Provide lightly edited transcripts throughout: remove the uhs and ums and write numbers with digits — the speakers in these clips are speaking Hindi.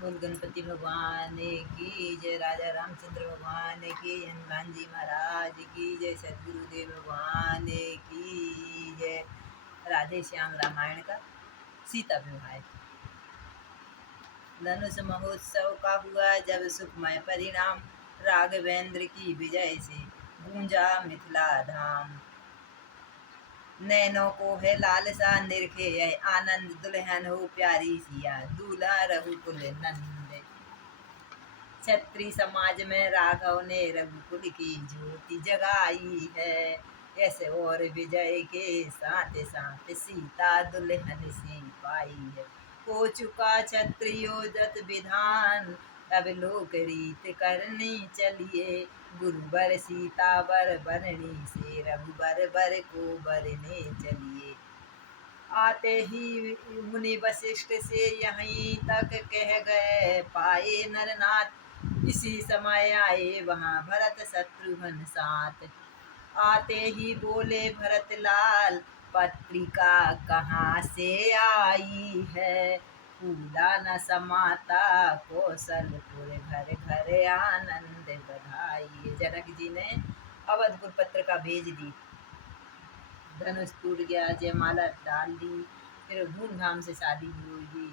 बोल गणपति भगवान की जय, राजा रामचंद्र भगवान की, हनुमान जी महाराज की जय, सदगुरुदेव भगवान की जय। राधे श्याम रामायण का सीता विवाह। धनुष महोत्सव का हुआ जब सुखमय परिणाम, राघवेंद्र की विजय से गूंजा मिथिला धाम। नैनों को है लालसा निरखे है आनंद, दुल्हन हो प्यारी सिया, दूल्हा रघुकुल नंद। क्षत्रिय समाज में राघव ने रघुकुल की ज्योति जगाई है, ऐसे और विजय के साथ साथ सीता दुल्हन सी पाई है। हो चुका क्षत्रियोजत विधान, अब लोक रीत करनी चलिए, गुरुवर सीता वर बननी से रघुबर बर को बरने चलिए। आते ही मुनि वशिष्ठ से यहीं तक कह गए पाए नरनाथ, इसी समय आए वहाँ भरत शत्रुघ्न साथ। आते ही बोले भरत लाल, पत्रिका कहाँ से आई है, फूला न समाता कौशलपुर, घर घर आनंद बधाई। जनक जी ने अवधपुर पत्रिका भेज दी, धनुष टूट गया, जयमाला डाल दी, फिर धूमधाम से शादी हुई।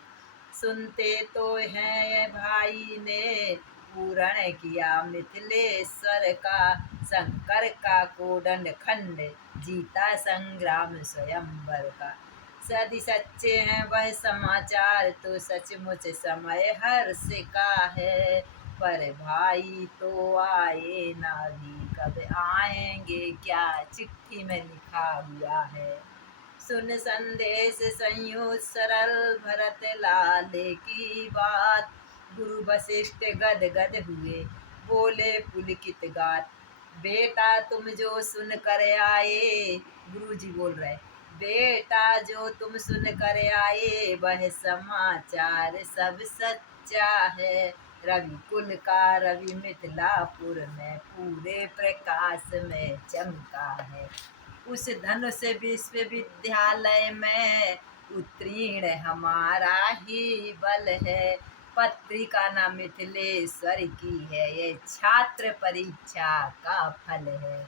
सुनते तो हैं भाई ने पूर्ण किया मिथिलेश्वर का, शंकर का कोदंड खंड जीता संग्राम स्वयंवर का। सदी सच्चे हैं वह समाचार, तो सचमुच समय हर्ष का है, पर भाई तो आए ना भी, कब आएंगे क्या चिट्ठी में लिखा हुआ है। सुन संदेश संयुत सरल भरत लाल की बात, गुरु वशिष्ठ गद गद हुए बोले पुलकित गात। बेटा तुम जो सुन कर आए, गुरु जी बोल रहे, बेटा जो तुम सुन कर आए, वह समाचार सब सच्चा है, रवि कुल का रवि मिथिलापुर में पूरे प्रकाश में चमका है। उस धनुष विश्वविद्यालय में उत्तीर्ण हमारा ही बल है, पत्रिका ना मिथिलेश्वर की है, ये छात्र परीक्षा का फल है।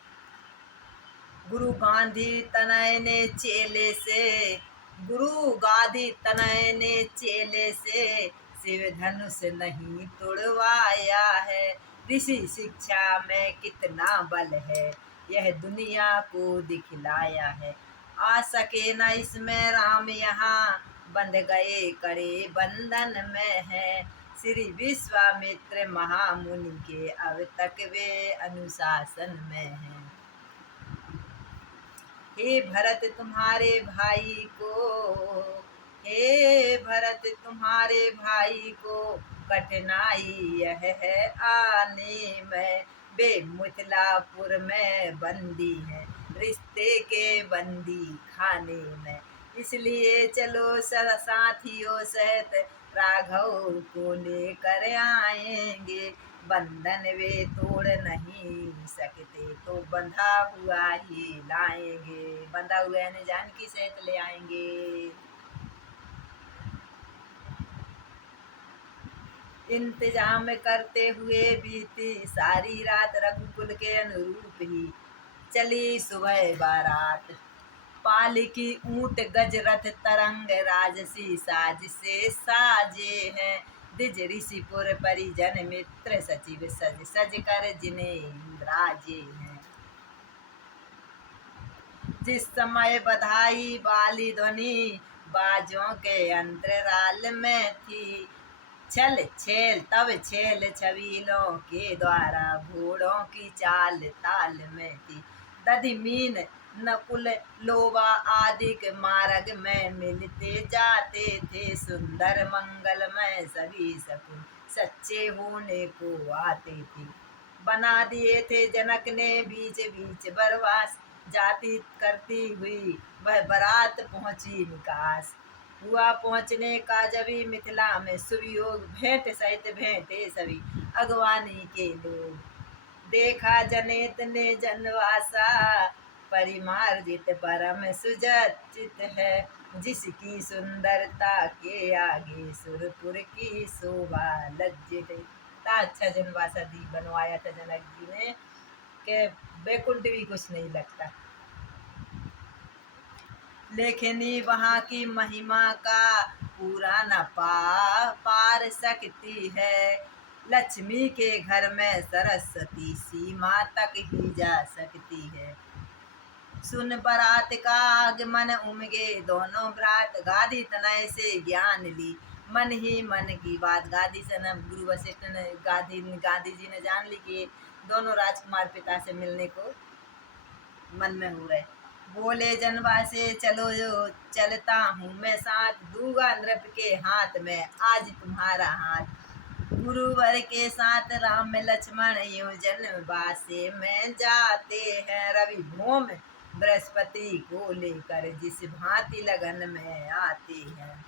गुरु गांधी तनय ने चेले से, गुरु गांधी तनय ने चेले से, शिव धनुष नहीं तोड़वाया है, ऋषि शिक्षा में कितना बल है, यह दुनिया को दिखलाया है। आ सके न इसमें राम यहाँ, बंध गए कड़े बंधन में है, श्री विश्वामित्र महामुनि के अब तक वे अनुशासन में हैं। हे भरत तुम्हारे भाई को, हे भरत तुम्हारे भाई को, कठिनाई यह है आने में, वे मिथिलापुर में बंदी है, रिश्ते के बंदी खाने में, इसलिए चलो साथियों सहित राघव को लेकर आएंगे, बंधन वे तोड़ नहीं सकते, तो बंधा हुआ ही लाएंगे, बंधा हुआ यानी जानकी सहित ले आएंगे। इंतजाम करते हुए बीती सारी रात, रघुकुल के अनुरूप ही चली सुबह बारात। पालिकी ऊंट गज रथ तरंग, राजसी साज से साजे हैं, द्विज ऋषिपुर परिजन मित्र सचिव सज सज कर जिन्हें इंद्राजे हैं। जिस समय बधाई वाली ध्वनि बाजों के अंतराल में थी, छल छेल तब छेल छबीलों के द्वारा घोड़ों की चाल ताल में थी। दधिमीन नकुल लोबा आदि के मार्ग में मिलते जाते थे, सुंदर मंगलमय सभी शकुन सच्चे होने को आते थे। बना दिए थे जनक ने बीच बीच बरवास, जाती करती हुई वह बारात पहुंची निकास। हुआ पहुँचने का जभी मिथिला में सुवियोग, भेंट सहित भेंटे सभी अगवानी के लोग। देखा जनेत ने जनवासा, परिमार्जित परम सुजचित है, जिसकी सुंदरता के आगे सुरपुर की शोभा लज्जित। इतना अच्छा जनवासा दी बनवाया था जनक जी ने कि बैकुंठ भी कुछ नहीं लगता। लेकिन वहाँ की महिमा का पूरा न पार सकती है। लक्ष्मी के घर में सरस्वती सीमा तक ही जा सकती है। सुन बारात का आगमन उमगे दोनों भ्रात, गादी तनय से ज्ञान ली मन ही मन की बात। गादी से न गुरु वशिष्ठ ने गांधी जी ने जान ली कि दोनों राजकुमार पिता से मिलने को मन में हो रहे। बोले जनवा से चलो जो चलता हूँ मैं साथ, दूंगा नृप के हाथ में आज तुम्हारा हाथ। गुरुवर के साथ राम लक्ष्मण योजन वासे में जाते हैं। रवि भौम बृहस्पति को लेकर जिस भांति लगन में आते हैं।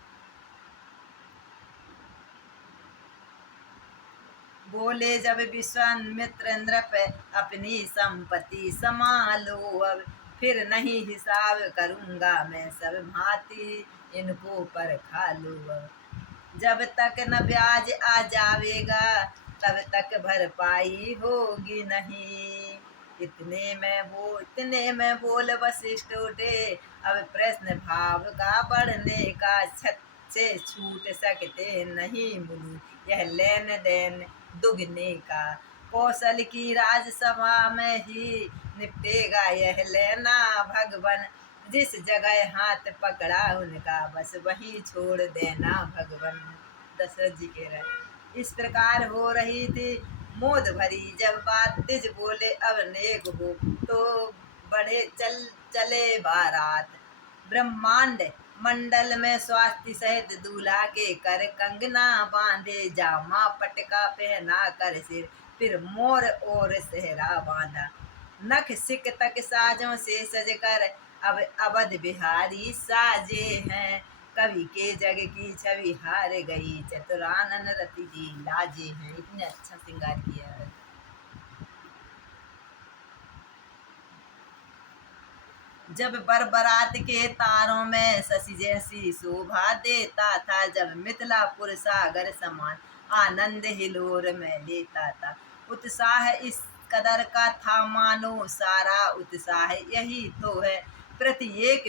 बोले जब विश्वामित्र नृप अपनी संपत्ति संभालो, अब फिर नहीं हिसाब करूंगा मैं सब भांति इनको पर खा लो। जब तक न ब्याज आ जावेगा तब तक भरपाई होगी नहीं। इतने में बोल वशिष्ठ उठे, अब प्रश्न भाव का बढ़ने का छत से छूट सकते नहीं मुनि यह लेन देन दुगने का। कौशल की राजसभा में ही निपटेगा यह लेना भगवन, जिस जगह हाथ पकड़ा उनका बस वहीं छोड़ देना भगवन। दशरथ जी कह रहे इस प्रकार हो रही थी मोद भरी जब बात, तिज बोले अब नेक हो तो बढ़े चले बारात। ब्रह्मांड मंडल में स्वास्थ्य सहित दूल्हा के कर कंगना बांधे, जामा पटका पहना कर सिर फिर मोर और सेहरा बांधा। नख सिक तक साजों से सज कर अब अवध बिहारी साजे हैं। कवि के जग की छवि हार गई चतुरानन रति जी लाजे हैं। इतने अच्छा श्रृंगार किया है। जब बरबरात के तारों में शशि जैसी शोभा देता था, जब मिथिलापुर सागर समान आनंद हिलोर में लेता था। उत्साह इस कदर का था मानो सारा उत्साह यही तो है, प्रत्येक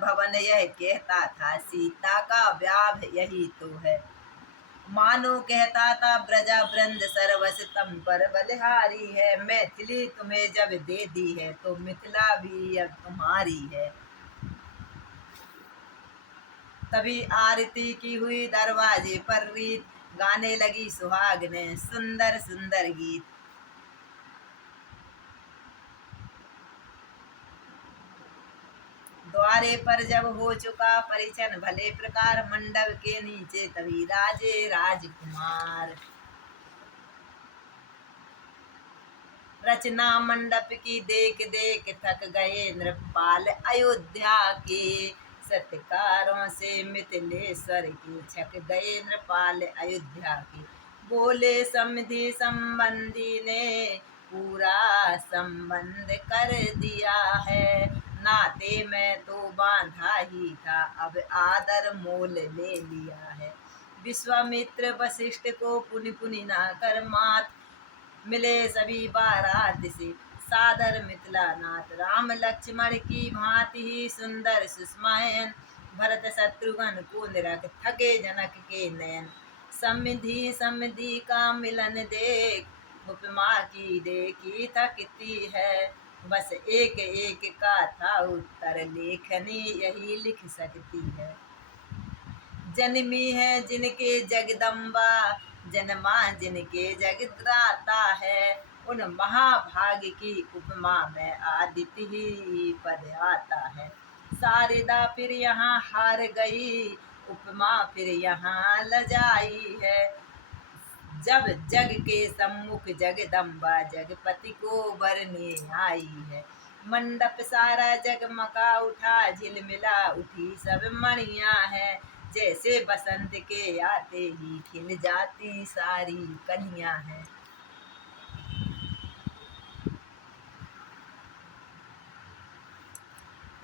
भवन यह कहता था सीता का व्याह यही तो है। मानो कहता था ब्रजा वृंद सरवस तम पर बलिहारी है, मैथिली तुम्हें जब दे दी है तो मिथिला भी अब तुम्हारी है। तभी आरती की हुई दरवाजे पर रीत, गाने लगी सुहाग ने सुंदर सुंदर गीत। द्वारे पर जब हो चुका परिचन भले प्रकार, मंडप के नीचे तभी राजे राजकुमार। रचना मंडप की देख देख थक गए नृपाल अयोध्या के, सत्कारों से मिथिलेश्वर के छक गए नृपाल अयोध्या के। बोले समधि संबंधी ने पूरा संबंध कर दिया है, नाते में तो बांधा ही था अब आदर मोल ले लिया है। विश्वामित्र वशिष्ठ को पुनि पुनि ना कर मात, मिले सभी बारात से सादर मिथिला नाथ। राम लक्ष्मण की भांति ही सुंदर सुषमायन, भरत शत्रुघ्न को निरख थके जनक के नयन। समधि समधि का मिलन देख उपमा की देखी थकती है, बस एक एक का था उत्तर लेखनी यही लिख सकती है। जन्मी है जिनके जगदम्बा, जन्मा जिनके जगत्राता है, उन महाभाग की उपमा में आदित्य ही पद आता है। शारदा फिर यहाँ हार गई उपमा फिर यहाँ लजाई है, जब जग के सम्मुख जगदम्बा जगपति को बरने आई है। मंडप सारा जगमगा उठा झिलमिला उठी सब मणियां है, जैसे बसंत के आते ही खिल जाती सारी कलियां हैं।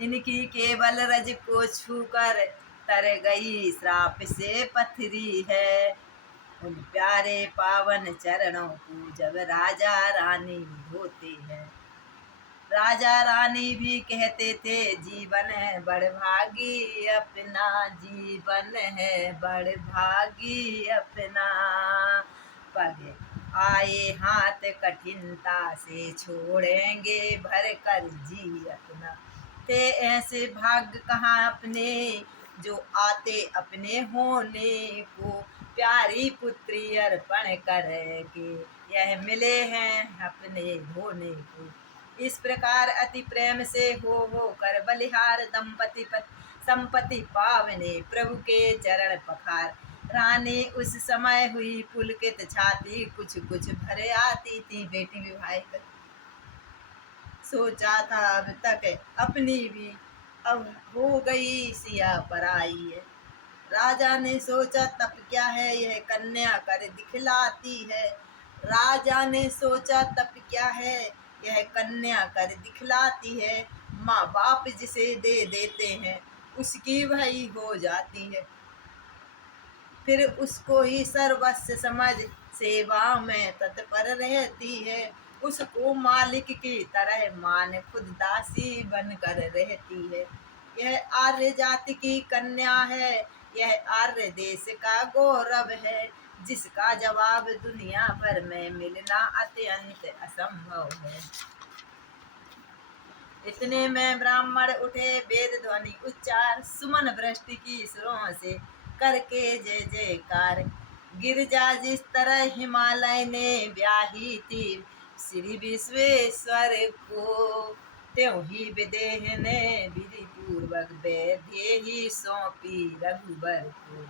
इनकी केवल रज को छूकर तर गई श्राप से पथरी है। उन प्यारे पावन चरणों को जब राजा रानी धोते हैं। राजा रानी भी कहते थे जीवन है बड़भागी अपना, जीवन है बड़भागी अपना। पग आए हाथ कठिनता से छोड़ेंगे भर कर जी अपना। थे ऐसे भाग्य कहाँ अपने जो आते अपने होने को, प्यारी पुत्री अर्पण करके यह मिले हैं अपने होने को। इस प्रकार अति प्रेम से हो कर बलिहार दंपति संपत्ति पावने प्रभु के चरण पखार। रानी उस समय हुई पुलकित छाती, कुछ कुछ भरे आती थी बेटी विवाहित। सोचा था अब तक अपनी भी, अब हो गई सिया पराई है। राजा ने सोचा तब क्या है यह कन्या कर दिखलाती है। राजा ने सोचा तब क्या है यह कन्या कर दिखलाती है। माँ बाप जिसे दे देते हैं उसकी वही हो जाती है। फिर उसको ही सर्वस्व समझ सेवा में तत्पर रहती है। उसको मालिक की तरह मान खुद दासी बनकर रहती है। यह आर्य जाति की कन्या है, यह आर्य देश का गौरव है, जिसका जवाब दुनिया भर में मिलना अत्यंत असंभव है। इतने में ब्राह्मण उठे, वेद ध्वनि उच्चार, सुमन वृष्टि की सुरों से करके जय जयकार। गिरजा जिस तरह हिमालय ने ब्याही थी श्री विश्वेश्वर को, त्यों ही विदेह ने विधि पूर्वक वैद्य ही सौंपी रघुबर को।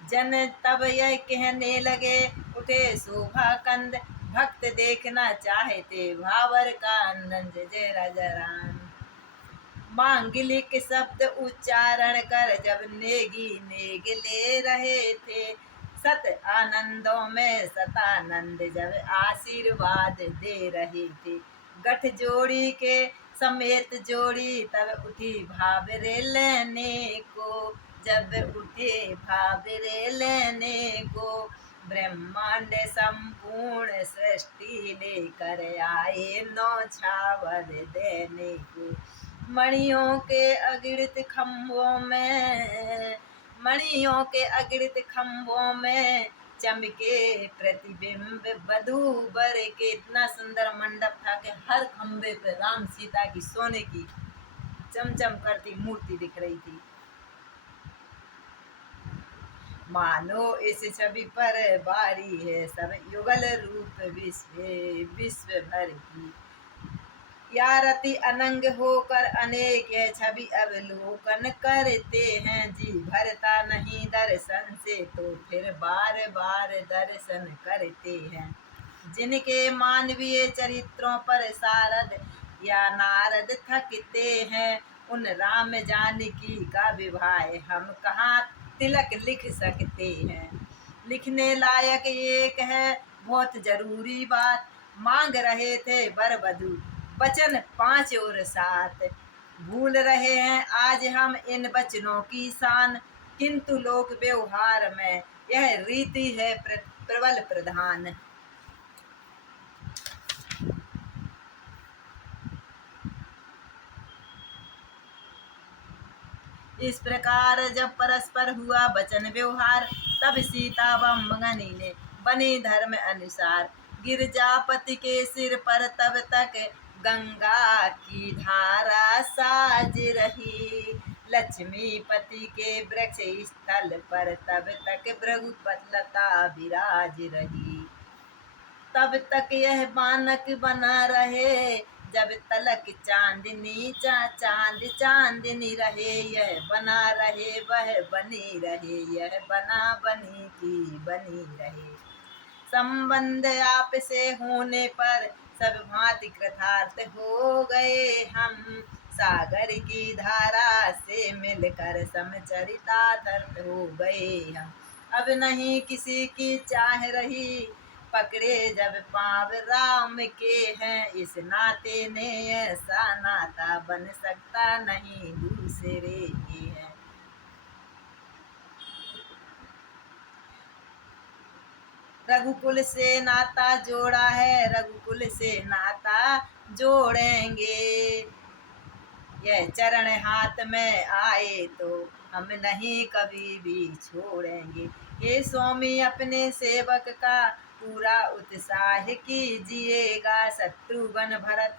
जन तब यह कहने लगे उठे शोभा कंद, भक्त देखना चाहते भावर का आनंद जय राजा राम। मांगलिक शब्द उच्चारण कर जब नेगी नेग ले रहे थे, सत आनंदों में सतानंद जब आशीर्वाद दे रहे थे। गठ जोड़ी के समेत जोड़ी तब उठी भावरे लेने को, जब उठे भावरे लेने को। ब्रह्मांड संपूर्ण सृष्टि लेकर आए नौछावर देने को। मणियों के अगणित खम्भों में, मणियों के अगणित खम्भों में चमके प्रतिबिंब वधूवर के। इतना सुंदर मंडप था कि हर खम्भे पे राम सीता की सोने की चमचम करती मूर्ति दिख रही थी। मानो इस छवि पर बारी है सब युगल रूप विश्व विश्व भर की। या रति अनंग होकर अनेक यह छवि अवलोकन करते हैं। जी भरता नहीं दर्शन से तो फिर बार बार दर्शन करते हैं। जिनके मानवीय चरित्रों पर शारद या नारद थकते हैं, उन राम जानकी का विवाह हम कहाँ तिलक लिख सकते हैं। लिखने लायक एक है बहुत जरूरी बात, मांग रहे थे वर वधू वचन 5 और 7। भूल रहे हैं आज हम इन वचनों की शान, किंतु लोक व्यवहार में यह रीति है प्रबल प्रधान। इस प्रकार जब परस्पर हुआ वचन व्यवहार, तब सीता व मंगनी ने बने धर्म अनुसार। गिरजापति के सिर पर तब तक गंगा की धारा साज रही, लक्ष्मीपति के वृक्ष स्थल पर तब तक भृगुपलता विराज रही। तब तक यह बानक बना रहे जब तलक चांदनी चांद चांदनी रहे। यह बना रहे वह बनी रहे, यह बना बनी की बनी रहे। संबंध आप से होने पर सब भांति कृतार्थ हो गए हम, सागर की धारा से मिलकर समचरितार्थ हो गए हम। अब नहीं किसी की चाह रही पकड़े जब पाँव राम के हैं, इस नाते ने ऐसा नाता बन सकता नहीं दूसरे के हैं। रघुकुल से नाता जोड़ा है, रघुकुल से नाता जोड़ेंगे। यह चरण हाथ में आए तो हम नहीं कभी भी छोड़ेंगे। ये स्वामी अपने सेवक का पूरा उत्साह कीजिएगा, शत्रुघ्न भरत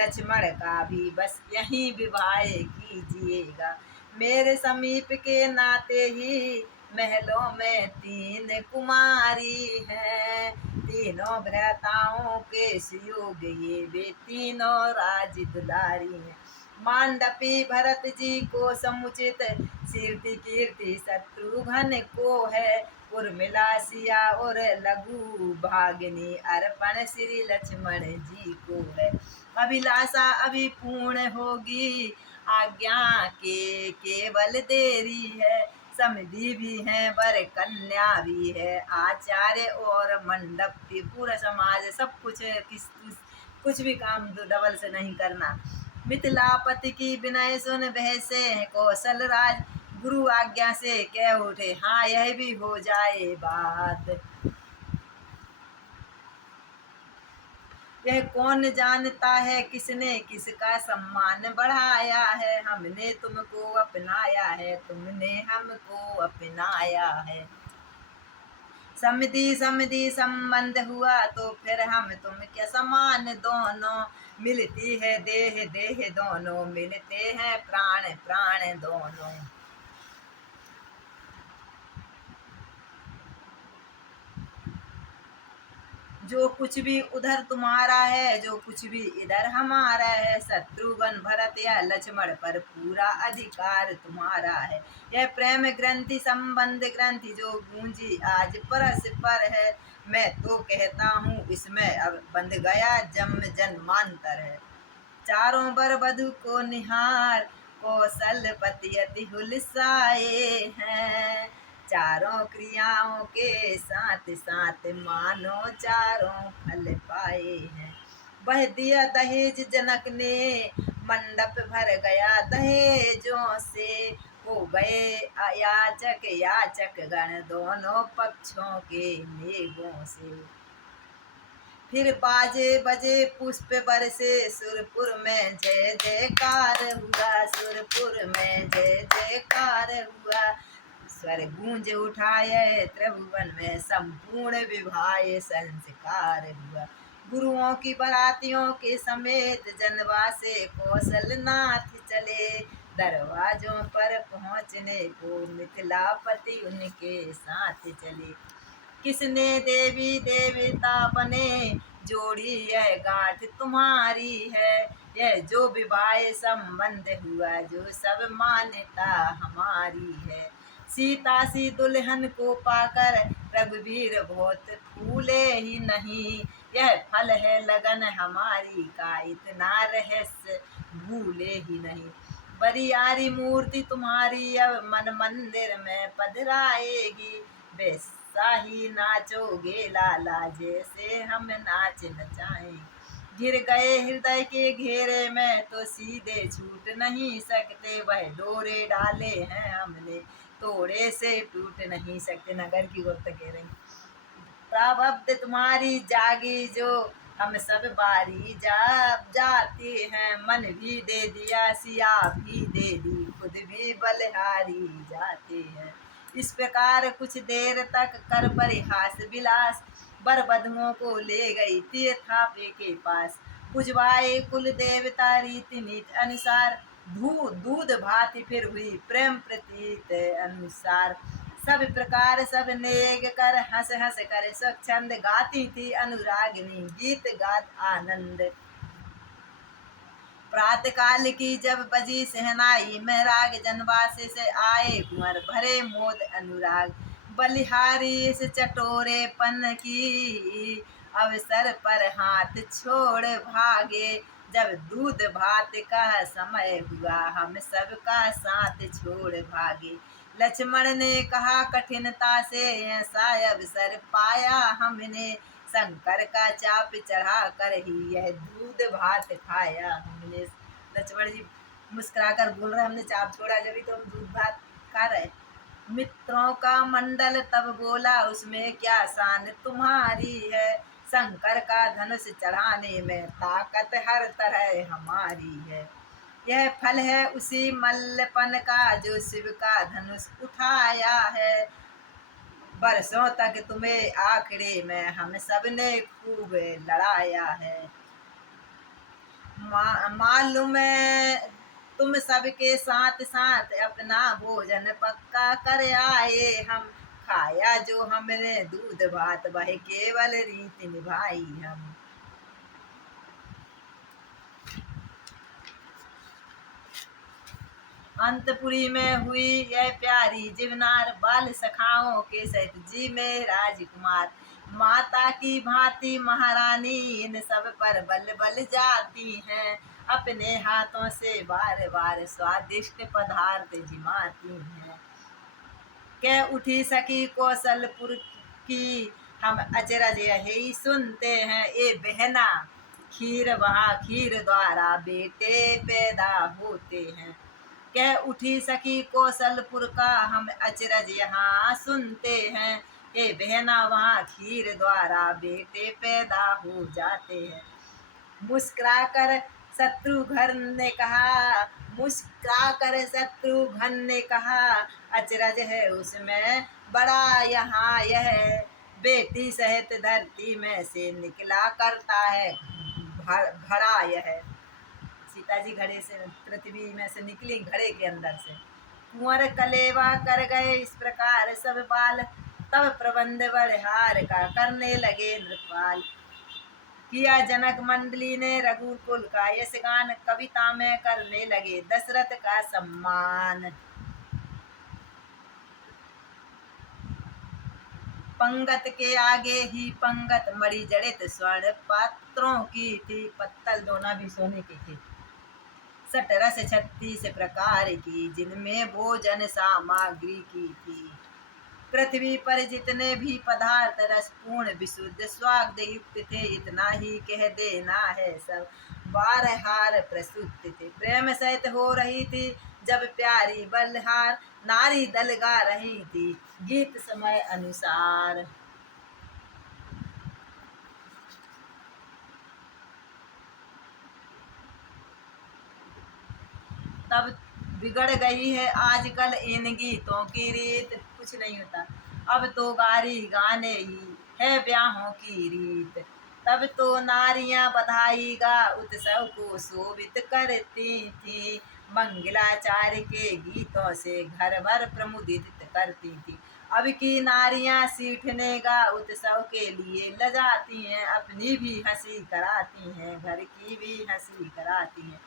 लक्ष्मण का भी बस यही विवाह कीजिएगा। मेरे समीप के नाते ही महलों में तीन कुमारी हैं, तीनों भ्राताओं के सुयोग ये वे तीनों राज दुलारी हैं। मांडपी भरत जी को समुचित कीर्ति कीर्ति शत्रुघ्न को है, उर्मिला सिया और लघु भागिनी अर्पण श्री लक्ष्मण जी को है। अभिलाषा अभी पूर्ण होगी, आज्ञा के केवल देरी है। समधि भी है, वर कन्या भी है, आचार्य और मंडप की पूरा समाज सब कुछ है। कुछ भी काम डबल से नहीं करना। मिथिलापति की विनय सुन बहसे कौशल राज, गुरु आज्ञा से कह उठे हाँ यह भी हो जाए बात। यह कौन जानता है किसने किसका सम्मान बढ़ाया है, हमने तुमको अपनाया है, तुमने हमको अपनाया है। समधि समधि संबंध हुआ तो फिर हम तुम क्या समान, दोनों मिलती है देह देह, दोनों मिलते हैं प्राण प्राण दोनों। जो कुछ भी उधर तुम्हारा है, जो कुछ भी इधर हमारा है, शत्रुघ्न भरत या लक्ष्मण पर पूरा अधिकार तुम्हारा है। यह प्रेम ग्रंथि संबंध ग्रंथि जो गूंजी आज परस्पर है, मैं तो कहता हूँ इसमें अब बंध गया जन्म जन्मांतर है। चारों बर वधु को निहार, कौशलपति अति हुलसाए हैं, चारों क्रियाओं के साथ साथ मानो चारों फल पाए हैं। वह दिया दहेज जनक ने, मंडप भर गया दहेजों से, हो गए याचक याचक गण दोनों पक्षों के नेगों से। फिर बाजे बजे पुष्प बरसे, सुरपुर में जय जयकार हुआ, सुरपुर में जय जयकार हुआ। स्वर गूंज उठाए त्रिभुवन में, संपूर्ण विवाह संस्कार हुआ। गुरुओं की बरातियों के समेत जनवा से कौशलनाथ चले, दरवाजों पर पहुँचने को मिथिलापति उनके साथ चले। किसने देवी देवता बने, जोड़ी यह गांठ तुम्हारी है, यह जो विवाह संबंध हुआ जो सब मान्यता हमारी है। सीता सी दुल्हन को पाकर रघुवीर बहुत फूले ही नहीं, यह फल है लगन हमारी का इतना रहस्य भूले ही नहीं। बरियारी मूर्ति तुम्हारी अब मन मंदिर में पधराएगी, बेस शाही नाचोगे लाला जैसे हम नाच नचाएं। घिर गए हृदय के घेरे में तो सीधे छूट नहीं सकते, वह डोरे डाले हैं हमने तोड़े से टूट नहीं सकते। नगर की औरत कह रही प्रारब्ध तुम्हारी जागी जो हम सब बारी जाते हैं, मन भी दे दिया सिया भी दे दी, खुद भी बलिहारी जाते हैं। इस प्रकार कुछ देर तक कर परिहास विलास, बर बधुओं को ले गई तीर्थापे के पास। पुजवाए कुल देवता रीति नीति अनुसार, दूध भांति फिर हुई प्रेम प्रतीत अनुसार। सब प्रकार सब नेग कर हंस हंस कर स्वच्छंद गाती थी अनुरागिनी गीत गात आनंद। प्रातः काल की जब बजी सहनाई में राग, जनवासे से आए कुंवर भरे मोद अनुराग। बलिहारी इस चटोरेपन की अवसर पर हाथ छोड़ भागे, जब दूध भात का समय हुआ हम सबका साथ छोड़ भागे। लक्ष्मण ने कहा कठिनता से ऐसा अवसर पाया हमने, शंकर का चाप चढ़ा कर ही यह दूध भात खाया हमने। लक्ष्मण जी मुस्कुरा कर बोल रहे, हमने चाप छोड़ा जब ही तो हम दूध भात खा रहे। मित्रों का मंडल तब बोला, उसमें क्या शान तुम्हारी है, शंकर का धनुष चढ़ाने में ताकत हर तरह हमारी है। यह फल है उसी मल्लपन का जो शिव का धनुष उठाया है। बरसों तक तुम्हें आखिरी में हम सब ने खूब लड़ाया है। मालूम है तुम सबके साथ साथ अपना भोजन पक्का कर आए हम। खाया जो हमने दूध भात वह केवल रीति निभाई हम। अंतपुरी में हुई यह प्यारी जीवनार, बाल सखाओं के सहित जी में राजकुमार। माता की भांति महारानी इन सब पर बल बल जाती हैं। अपने हाथों से बार बार स्वादिष्ट पदार्थ जिमाती हैं। कह उठी सखी कौशलपुर की, हम अचरज यही सुनते हैं। ए बहना खीर वहाँ खीर द्वारा बेटे पैदा होते हैं। कह उठी सखी कौशलपुर का, हम अचरज यहाँ सुनते हैं। ए बहना वहाँ खीर द्वारा बेटे पैदा हो जाते हैं। मुस्कुराकर शत्रुघ्न ने कहा, मुस्कुराकर शत्रुघ्न ने कहा, अचरज है उसमें बड़ा यहाँ यह बेटी सहित धरती में से निकला करता है घड़ा यह। सीता जी घड़े से, पृथ्वी में से निकली घड़े के अंदर से। कुंवर कलेवा कर गए इस प्रकार सब बाल, तब प्रबंध बढ़हार का करने लगे नृपाल। किया जनक मंडली ने रघुकुल का यश गान, कविता में करने लगे दशरथ का सम्मान। पंगत के आगे ही पंगत मणि जड़ित स्वर्ण पात्रों की थी। पत्तल दोना भी सोने के थे। 60 36 प्रकार की जिनमें भोजन सामग्री की थी। पृथ्वी पर जितने भी पदार्थ रसपूर्ण विशुद्ध स्वाद युक्त थे, इतना ही कह देना है सब बारहार प्रस्तुत थे। प्रेम सहित हो रही थी जब प्यारी बलहार, नारी दल गा रही थी गीत समय अनुसार। तब बिगड़ गई है आजकल इन गीतों की रीत, कुछ नहीं होता अब तो गारी गाने ही है ब्याहों की रीत। तब तो नारियां बधाई गा उत्सव को शोभित करती थी, मंगलाचार्य के गीतों से घर भर प्रमुदित करती थी। अब की नारियां सीठने गा उत्सव के लिए लजाती हैं, अपनी भी हंसी कराती हैं घर की भी हंसी कराती हैं।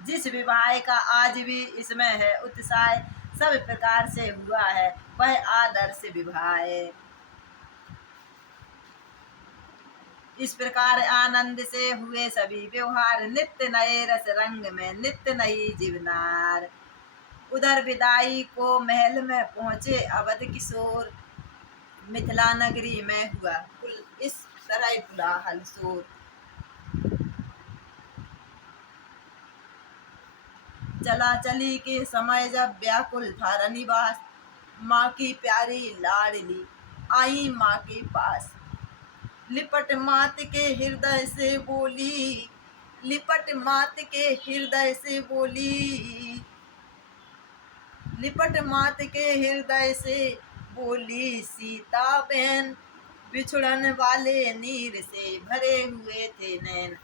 जिस विवाह का आज भी इसमें है उत्साह, सब प्रकार से हुआ है वह आदर्श विवाह। इस प्रकार आनंद से हुए सभी व्यवहार, नित्य नए रस रंग में नित्य नई जीवनार। उधर विदाई को महल में पहुँचे अवध किशोर, मिथिला नगरी में हुआ कुल इस तरह कुलाहल शोर। चला चली के समय जब व्याकुल था रनिवास, माँ की प्यारी लाडली आई माँ के पास। लिपट मात के हृदय से बोली, लिपट मात के हृदय से बोली, लिपट मात के हृदय से बोली सीता बहन, बिछुड़न वाले नीर से भरे हुए थे नैन।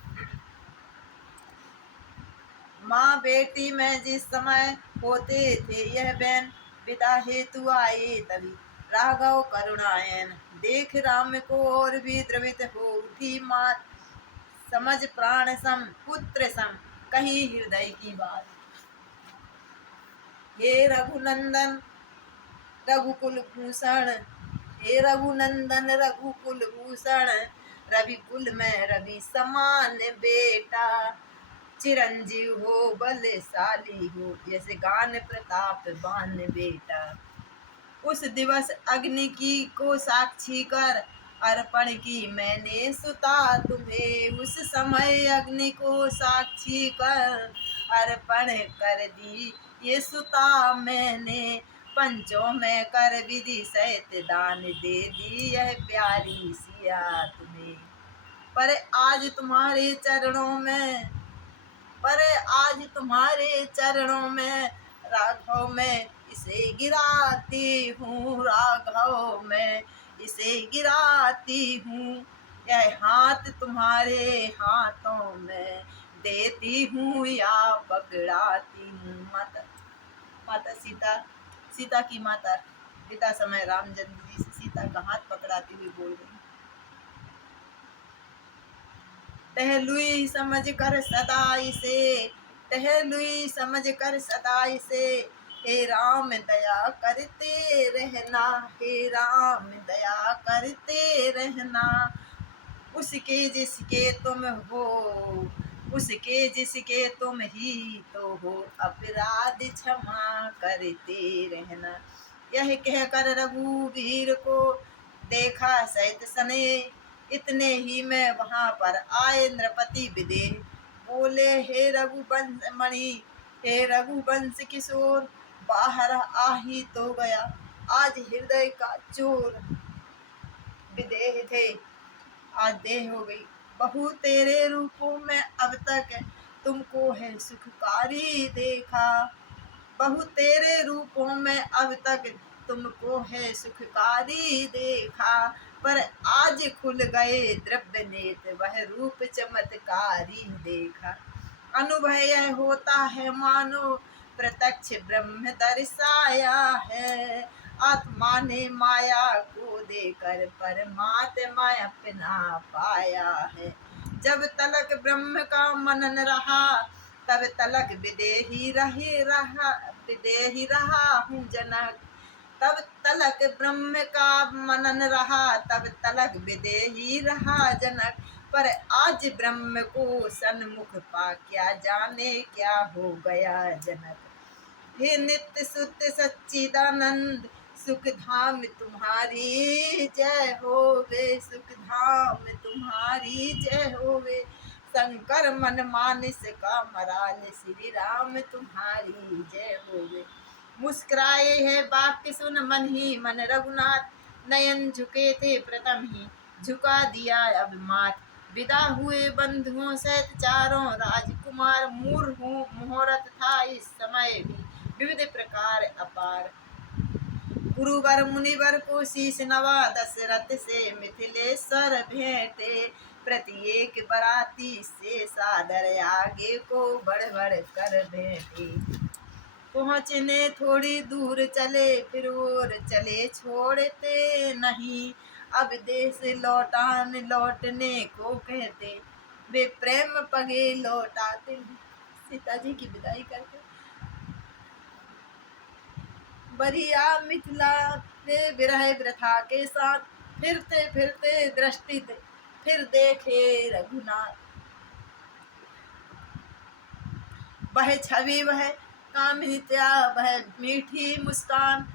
माँ बेटी में जिस समय होते थे यह बहन, पिता हेतु आए तभी राघव करुणायन। देख राम को और भी द्रवित हो उठी मात, समझ प्राण सम पुत्र सम कही हृदय की बात। हे रघुनंदन रघुकुल भूषण, हे रघुनंदन रघुकुल भूषण, रवि कुल में रवि समान बेटा, चिरंजीव हो बलशाली हो जैसे गान प्रताप बान बेटा। उस दिवस अग्नि की को साक्षी कर अर्पण की मैंने सुता तुम्हें, उस समय अग्नि को साक्षी कर अर्पण कर दी ये सुता मैंने। पंचों में कर विधि सहित दान दे दी यह प्यारी सिया तुम्हें। पर आज तुम्हारे चरणों में, पर आज तुम्हारे चरणों में राघव में इसे गिराती हूँ, राघव में इसे गिराती हूँ। यह हाथ तुम्हारे हाथों में देती हूँ या पकड़ाती हूँ। माता माता सीता, सीता की माता पिता समय रामचंद्र जी से सीता का हाथ पकड़ाती हुई बोल रही, टहलुई समझ कर सदा इसे, टहलुई समझ कर सदा इसे, हे राम दया करते रहना, हे राम दया करते रहना। उसके जिसके तुम हो, उसके जिसके तुम ही तो हो, अपराध क्षमा करते रहना। यह कहकर रघुवीर को देखा सहित सने, इतने ही में वहां पर आए नृपति विदेह। बोले हे रघुवंश मणि, हे रघुवंश किशोर, बाहर आ ही तो गया आज हृदय का चोर। विदेह थे, आज देह हो गई। बहु तेरे रूपों में अब तक तुमको है सुखकारी देखा, बहु तेरे रूपों में अब तक तुमको है सुखकारी देखा। पर आज खुल गए द्रव्य नेत्र वह रूप चमत्कारी देखा। अनुभव यह होता है मानो प्रत्यक्ष ब्रह्म दर्शाया है, आत्मा ने माया को देकर परमात्मा अपना पाया है। जब तलक ब्रह्म का मनन रहा तब तलक विदेही विदेही रहा हूँ जनक। तब तलक ब्रह्म का मनन रहा तब तलक विदेही रहा जनक। पर आज ब्रह्म को सन्मुख पा क्या जाने क्या हो गया जनक। हे नित्य शुद्ध सच्चिदानंद सुख धाम तुम्हारी जय होवे, सुख धाम तुम्हारी जय होवे। शंकर मन मानस का मराल श्री राम तुम्हारी जय होवे। मुस्कुराए है वाक्य सुन मन ही मन रघुनाथ, नयन झुके थे प्रथम ही झुका दिया अब माथ। विदा हुए बंधुओं सहित चारों राजकुमार, मुहूर्त था इस समय भी विविध प्रकार अपार। गुरुवर मुनिवर को शीश नवा दशरथ से मिथिलेश्वर भेंटे, प्रत्येक बराती से सादर आगे को बढ़ बढ़ कर भेंटे। पहुँचने थोड़ी दूर चले फिर और चले छोड़ते नहीं, अब देश लौटने को कहते वे प्रेम पगे लौटाते। सीता जी की विदाई करके बरिया मिथिला से विरह वृथा के साथ फिरते फिरते दृष्टि फिर देखे रघुनाथ। वह छवि वह कामिनित्या वह मीठी मुस्कान,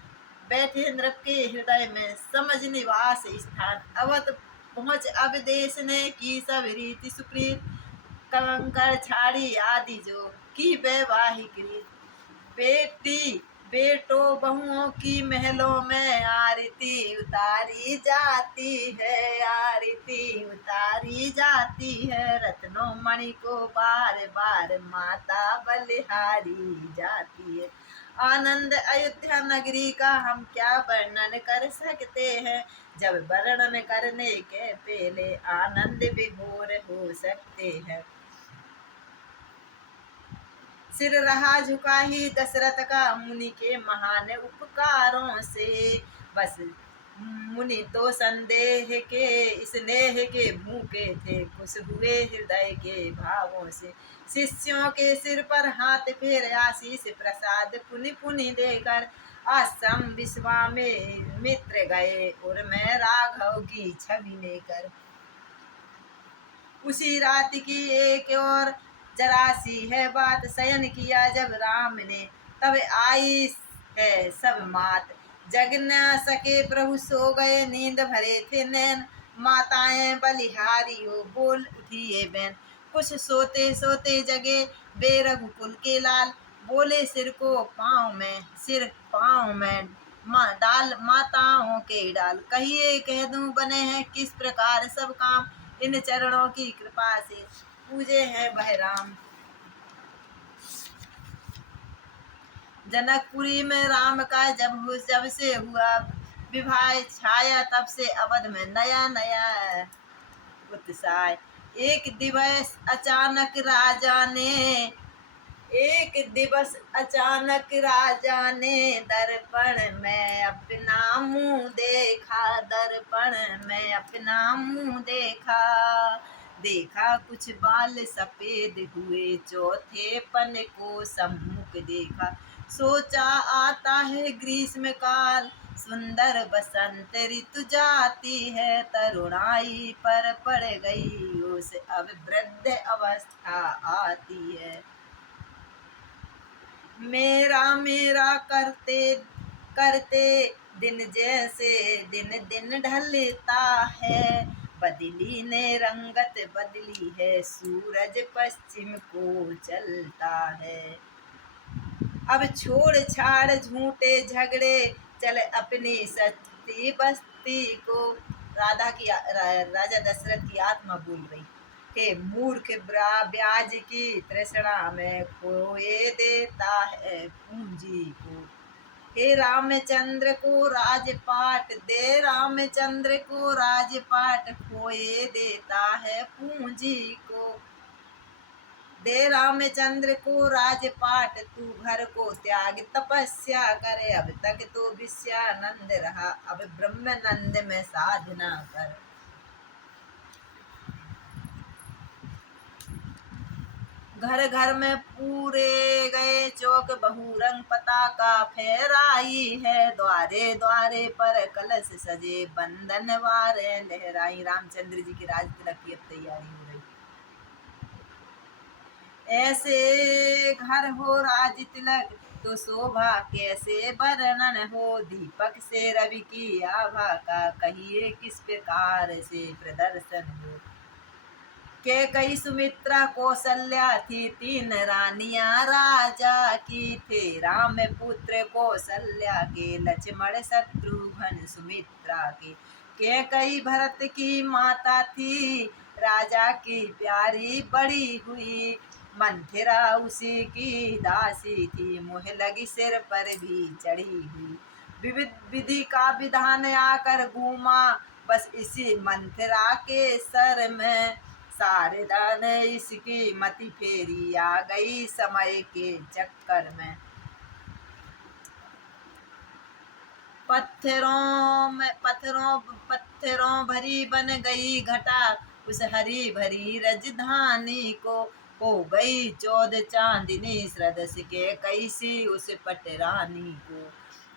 बैठे नृप के हृदय में समझ निवास स्थान। अवध पहुँच अब देश ने की सब रीति सुप्रीत, कंकड़ छाड़ी आदि जो की वैवाहिक रीत। बेटी बेटों बहुओं की महलों में आरती उतारी जाती है, आरती उतारी जाती है। रत्नों मणि को बार बार माता बलिहारी जाती है। आनंद अयोध्या नगरी का हम क्या वर्णन कर सकते हैं, जब वर्णन करने के पहले आनंद विभोर हो सकते हैं। सिर रहा झुका ही दशरथ का मुनि के महान उपकारों से, बस मुनि तो संदेह के स्नेह के भूखे थे, खुश हुए हृदय के भावों से। शिष्यों के सिर पर हाथ फेर आशीष प्रसाद पुनि पुनि देकर, आश्रम विश्वामित्र गए और मैं राघव की छवि लेकर। उसी रात की एक और जरा सी है बात, शयन किया जब राम ने तब आई है सब मात। जग न सके प्रभु सो गए नींद भरे थे नैन, माताएं बलिहारी हो बोल उठी ये बहन। कुछ सोते सोते जगे बेरघुकुल के लाल, बोले सिर पाँव में माँ डाल माताओं के डाल। कहिए कह दूं बने हैं किस प्रकार सब काम, इन चरणों की कृपा से पूजे हैं बहराम। जनकपुरी में राम का जब से हुआ विवाह, छाया तब से अवध में नया नया उत्साह। एक दिवस अचानक राजा ने दर्पण में अपना मुंह देखा, दर्पण में अपना मुंह देखा। देखा कुछ बाल सफेद हुए, चौथे पन को सम्मुख देखा। सोचा आता है ग्रीष्म काल, सुंदर बसंत ऋतु जाती है। तरुणाई पर पड़ गई उस अब वृद्ध अवस्था आती है। मेरा मेरा करते करते दिन जैसे दिन दिन ढलता है। बदली ने रंगत बदली है, सूरज पश्चिम को चलता है। अब छोड़ छाड़ झूठे झगड़े, चल अपनी सच्ची बस्ती को। राजा दशरथ की आत्मा बोल रही, हे मूर्ख ब्याज की तृष्णा में खोए देता है पूंजी को। हे रामचंद्र को राजपाट दे, रामचंद्र को राजपाट खोए देता है पूंजी को। दे रामचंद्र को राजपाट, तू घर को त्याग तपस्या करे। अब तक तो विषयानंद रहा, अब ब्रह्मानंद में साधना कर। घर घर में पूरे गए चौक, बहुरंग पताका फहराई है। द्वारे द्वारे पर कलश सजे, बंधन वारे लहराई। रामचंद्र जी की राज तिलक की अब तैयारी हो रही। ऐसे घर हो राज तिलक तो शोभा कैसे वर्णन हो। दीपक से रवि की आभा का कहिए किस प्रकार से प्रदर्शन हो। के कई सुमित्रा कौशल्या थी, तीन रानियां राजा की थे। राम पुत्र कौशल्या के, लक्ष्मण शत्रुघ्न सुमित्रा के कई भरत की माता थी, राजा की प्यारी बड़ी हुई। मंथिरा उसी की दासी थी, मुँह लगी सिर पर भी चढ़ी हुई। विविध विधि का विधान आकर घूमा, बस इसी मंथिरा के सर में। शारदा ने इसकी मति फेरी, आ गई समय के चक्कर में। पत्थरों भरी बन गई घटा, उस हरी भरी राजधानी को। हो गई 14 चांदनी, सदस्य के कैसी उस पटरानी को।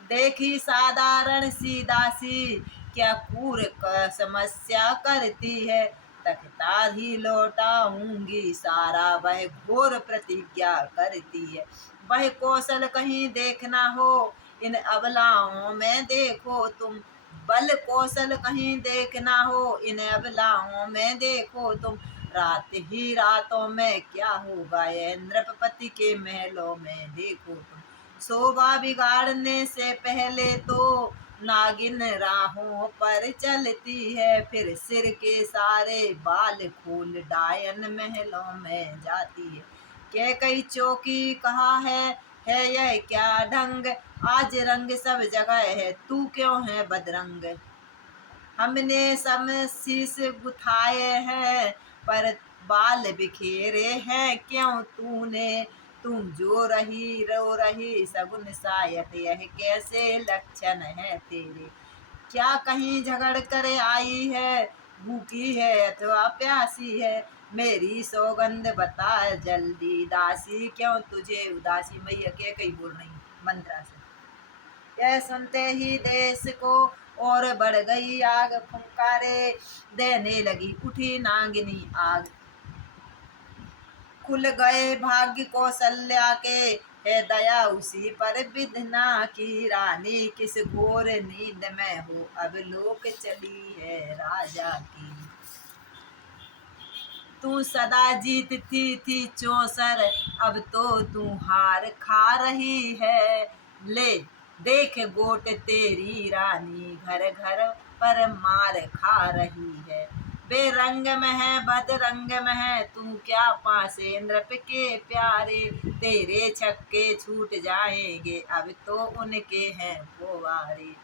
देखी साधारण सी दासी, क्या क्रूर का समस्या करती है। तख्ता ही लौटाऊंगी सारा, वह घोर प्रतिज्ञा करती है। वह कौशल कहीं देखना हो, इन अबलाओं में देखो तुम। बल कौशल कहीं देखना हो, इन अबलाओं में देखो तुम। रात ही रातों में क्या होगा, ये नृपति के महलों में देखो तुम। शोभा बिगाड़ने से पहले तो नागिन राहों पर चलती है, फिर सिर के सारे बाल खोल डायन महलों में जाती है। के कई चौकी कहा है यह क्या ढंग, आज रंग सब जगह है, तू क्यों है बदरंग। हमने सब शीश गुथाए हैं, पर बाल बिखेरे हैं क्यों तूने। तुम जो रही रो रही सगुन शायद, यह कैसे लक्षण है तेरे। क्या कहीं झगड़ कर आई है, भूखी है अथवा प्यासी है। मेरी सौगंध बता जल्दी, दासी क्यों तुझे उदासी। मैया के कई बोल रही मंत्रा से। यह सुनते ही देश को और बढ़ गई आग, फुंकारे देने लगी उठी नागिनी आग। खुल गए भाग्य कौशल्या के, है दया उसी पर विधना की, रानी किस घोर नींद में हो, अब लोक चली है राजा की। तू सदा जीतती थी चौसर, अब तो तू हार खा रही है। ले देख गोट तेरी रानी, घर घर पर मार खा रही है। बेरंग में है बदरंग में है, तू क्या पासे नृप के प्यारे, तेरे छक्के छूट जाएंगे अब तो उनके हैं फुवारे।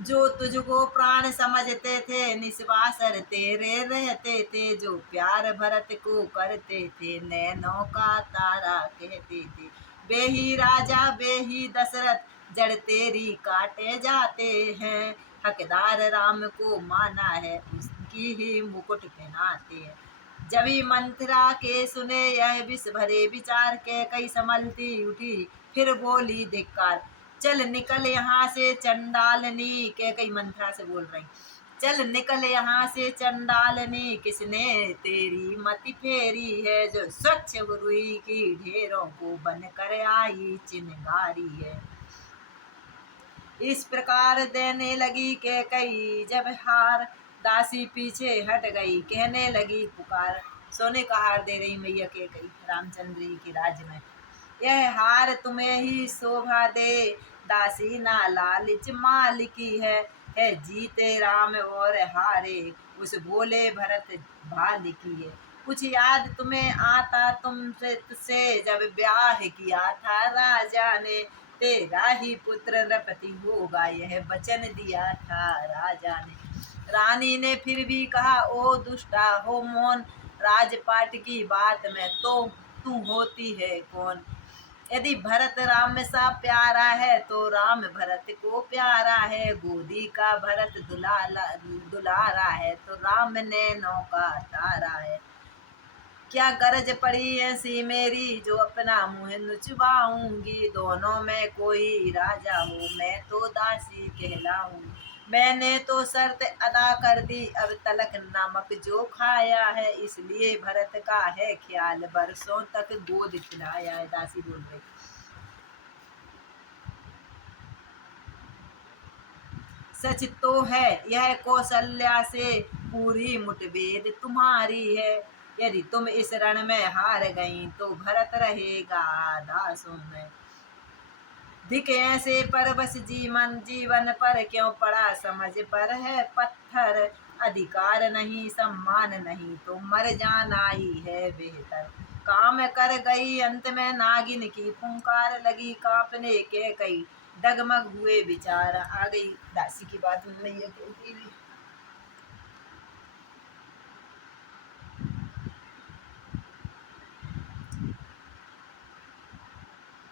जो तुझको प्राण समझते थे निस्वासर तेरे रहते थे, जो प्यार भरत को करते थे नैनों का तारा कहते थे। बेही राजा बेही दशरथ, जड़ तेरी काटे जाते हैं, हकदार राम को माना है उसकी ही मुकुट पहनाते हैं। जबी मंथरा के सुने यह विष भरे विचार के, कई संभलती उठी फिर बोली धिक्कार। चल निकल यहाँ से चंडालनी, के कई मंत्रा से बोल रही, चल निकल यहाँ से चंडालनी, किसने तेरी मति फेरी है, जो स्वच्छ रुई की ढेरों को बन कर आई चिनगारी है। इस प्रकार देने लगी के कई जब हार, दासी पीछे हट गई कहने लगी पुकार। सोने का हार दे रही मैया के कई रामचंद्र जी के राज्य में, यह हार तुम्हें ही शोभा दे, दासी ना लालिच माल की है जीते राम और हारे, उस बोले भरत भाल की है। कुछ याद तुम्हें आता तुमसे तुझसे, जब ब्याह किया था राजा ने, तेरा ही पुत्र नृपति होगा यह वचन दिया था राजा ने। रानी ने फिर भी कहा ओ दुष्टा हो मौन, राजपाट की बात में तो तू होती है कौन। यदि भरत राम सा प्यारा है तो राम भरत को प्यारा है, गोदी का भरत दुलारा है तो राम नैनों का तारा है। क्या गरज पड़ी ऐसी मेरी जो अपना मुँह नुचवाऊंगी, दोनों में कोई राजा हो मैं तो दासी कहलाऊं। मैंने तो शर्त अदा कर दी अब तलक नमक जो खाया है, इसलिए भरत का है ख्याल बरसों तक गोद खिलाया है। दासी बोल रही, सच तो है यह कौशल्या से पूरी मुठभेद तुम्हारी है, यदि तुम इस रण में हार गई तो भरत रहेगा दासों में। धिक ऐसे पर बस जीवन पर क्यों पड़ा, समझ पर है पत्थर, अधिकार नहीं सम्मान नहीं तो मर जाना ही है बेहतर। काम कर गई अंत में नागिन की पुकार, लगी कांपने के कई डगमग हुए विचार। आ गई दासी की बात मैया कहती हुई,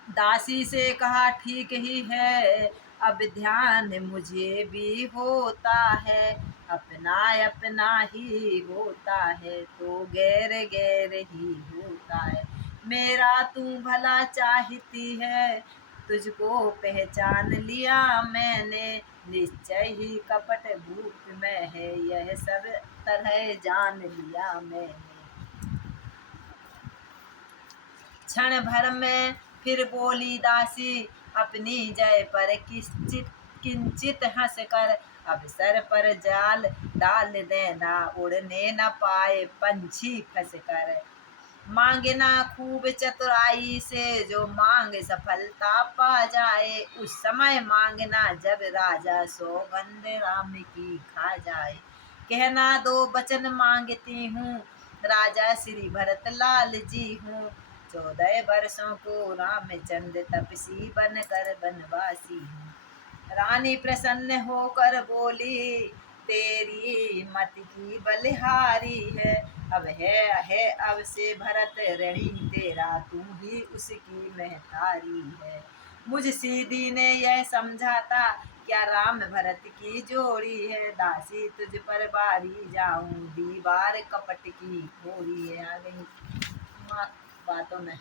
दासी से कहा ठीक ही है, अब ध्यान मुझे भी होता है, अपना अपना ही होता है तो गैर गैर ही होता है। मेरा तू भला चाहती है, तुझको पहचान लिया मैंने, निश्चय ही कपट भूख में है यह सब तरह जान लिया मैंने। क्षण भर में फिर बोली दासी अपनी जय पर किंचित हंस कर, अब सर पर जाल डाल देना उड़ने न पाए पंछी फंस कर। मांगना खूब चतुराई से जो मांग सफलता पा जाए, उस समय मांगना जब राजा सौगंध राम की खा जाए। कहना दो वचन मांगती हूँ, राजा श्री भरत लाल जी हूँ, 14 वर्षों को रामचंद्र तपसी बनकर बनवासी हूँ। रानी प्रसन्न होकर बोली तेरी मत की बलिहारी है, अब है अब से भरत ऋणी तेरा, तू ही उसकी महतारी है। मुझ सीधी ने यह समझा था क्या राम भरत की जोड़ी है, दासी तुझ पर बारी जाऊं दीवार कपट की होरी है। आ गई बातों में।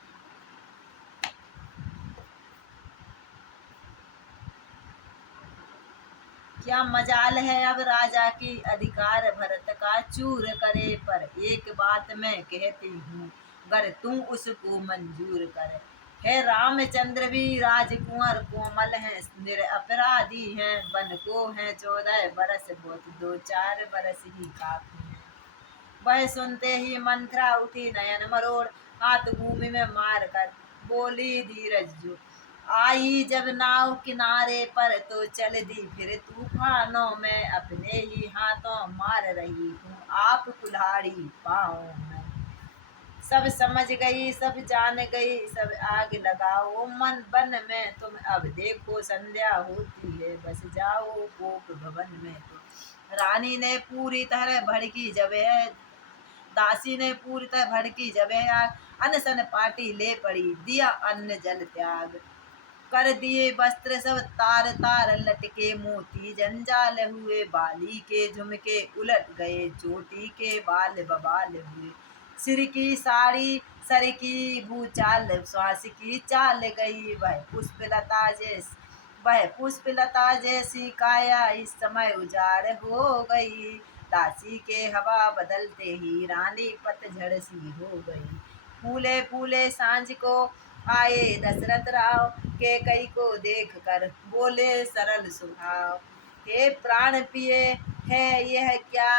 क्या मजाल है अब राजा की, अधिकार भरत का चूर करे, पर एक बात मैं कहती हूँ गर तू उसको मंजूर कर। है रामचंद्र भी राजकुंवर कोमल हैं, निरपराधी हैं, बन को हैं 14 बरस, बहुत 2-4 बरस ही काफी हैं। वह सुनते ही मंत्रा उठी नयन मरोड़, हाथ भूमि में मार कर बोली धीरज जो। आई जब नाव किनारे पर तो चल दी फिर तूफानों में, अपने ही हाथों मार रही हूँ आप कुल्हाड़ी पाँव में। सब समझ गई सब जान गई सब आग लगाओ मन बन में, तुम अब देखो संध्या होती है बस जाओ कोप भवन में। तो रानी ने पूरी तरह भड़की जब है, दासी ने पूरी तरह भड़की जब है आग, अनशन पाटी ले पड़ी दिया अन्न जल त्याग। कर दिए वस्त्र सब तार तार लटके मोती, जंजाल हुए बाली के झुमके, उलट गए चोटी के बाल बबाल हुए। सिर की साड़ी सर की भूचाल, श्वास की चाल गई वह पुष्पलता जैसी काया, इस समय उजाड़ हो गई। दासी के हवा बदलते ही रानी पतझड़ सी हो गई। फूले फूले सांझ को आए दशरथ राव, के कई को देख कर बोले सरल स्वभाव। हे प्राण पिए है यह क्या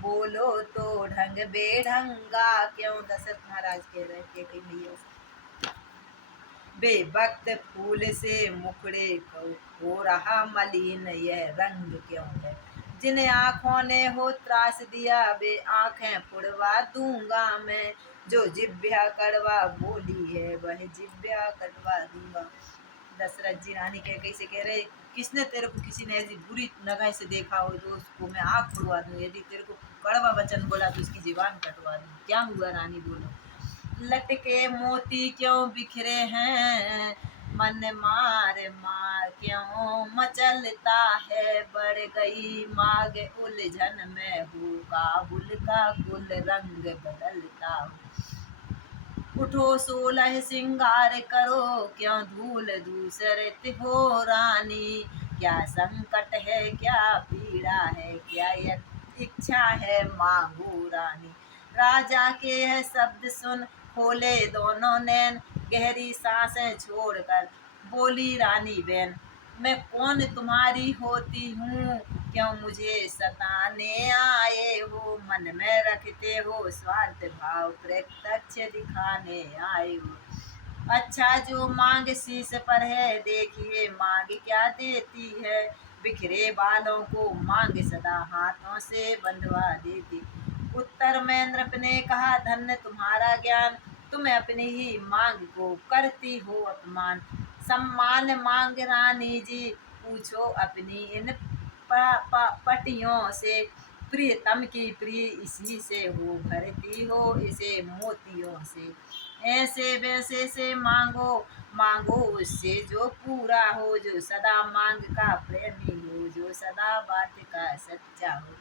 बोलो तो ढंग बेढंगा, क्यों दशरथ महाराज कह रहे के कई भैया बेवक्त फूल से मुखड़े को हो रहा मलिन यह रंग क्यों है। जिन आँखों ने हो त्रास दिया वे आँखें पुड़वा दूंगा मैं, जो जिभ्या कड़वा बोली है वह जिभ्या कटवा दूंगा। दशरथ जी रानी कह कैसे कह रहे, किसने तेरे को किसी ने ऐसी बुरी नगाह से देखा हो तो उसको मैं आँख फुड़वा दूँ, यदि तेरे को कड़वा वचन बोला तो उसकी जीवान कटवा दूँ। क्या हुआ रानी बोलो। लटके मोती क्यों बिखरे हैं मन मार मार क्यों मचलता है, बढ़ गई माग उलझन में हूँ काबुल का गुल रंग बदलता हूँ। उठो 16 सिंगार करो क्यों धूल दूसरत हो रानी, क्या संकट है क्या पीड़ा है क्या इच्छा है मांगो रानी। राजा के यह शब्द सुन खोले दोनों नैन, गहरी सांसें छोड़कर बोली रानी बेन। मैं कौन तुम्हारी होती हूँ क्यों मुझे सताने आए हो, मन में रखते हो स्वार्थ भाव प्रत्यक्ष दिखाने आए हो। अच्छा जो मांग शीश पर है देखिए मांग क्या देती है, बिखरे बालों को मांग सदा हाथों से बंधवा देती। उत्तर में नृप ने कहा धन्य तुम्हारा ज्ञान, तुम अपनी ही मांग को करती हो अपमान। सम्मान मांग रानी जी पूछो अपनी इन पटियों से, प्रियतम की प्रिय इसी से हो भरती हो इसे मोतियों से। ऐसे वैसे से मांगो मांगो उससे जो पूरा हो, जो सदा मांग का प्रेमी हो, जो सदा बात का सच्चा हो।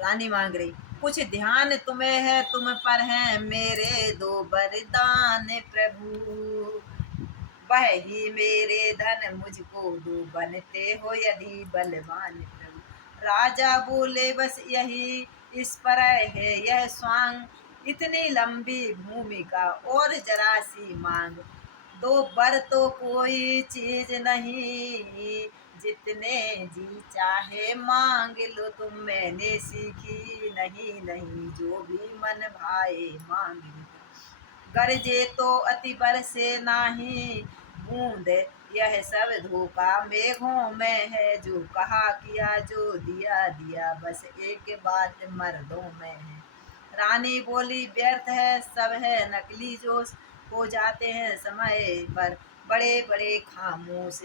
रानी मांग रही कुछ ध्यान तुम्हें है तुम पर है मेरे दो वरदान प्रभु, वह ही मेरे धन मुझको दो बनते हो यदि बलवान प्रभु। राजा बोले बस यही इस पर है यह स्वांग, इतनी लंबी भूमिका और जरा सी मांग। दो बर तो कोई चीज नहीं, जितने जी चाहे मांग लो तुम, मैंने सीखी नहीं नहीं जो भी मन भाए मांग लो। गरजे तो अति बरसे नाही बूंद, यह सब धोखा मेघों में है, जो कहा किया जो दिया दिया बस एक बात मर्दों में है। रानी बोली व्यर्थ है सब है नकली जोश, हो जाते हैं समय पर बड़े बड़े खामोश।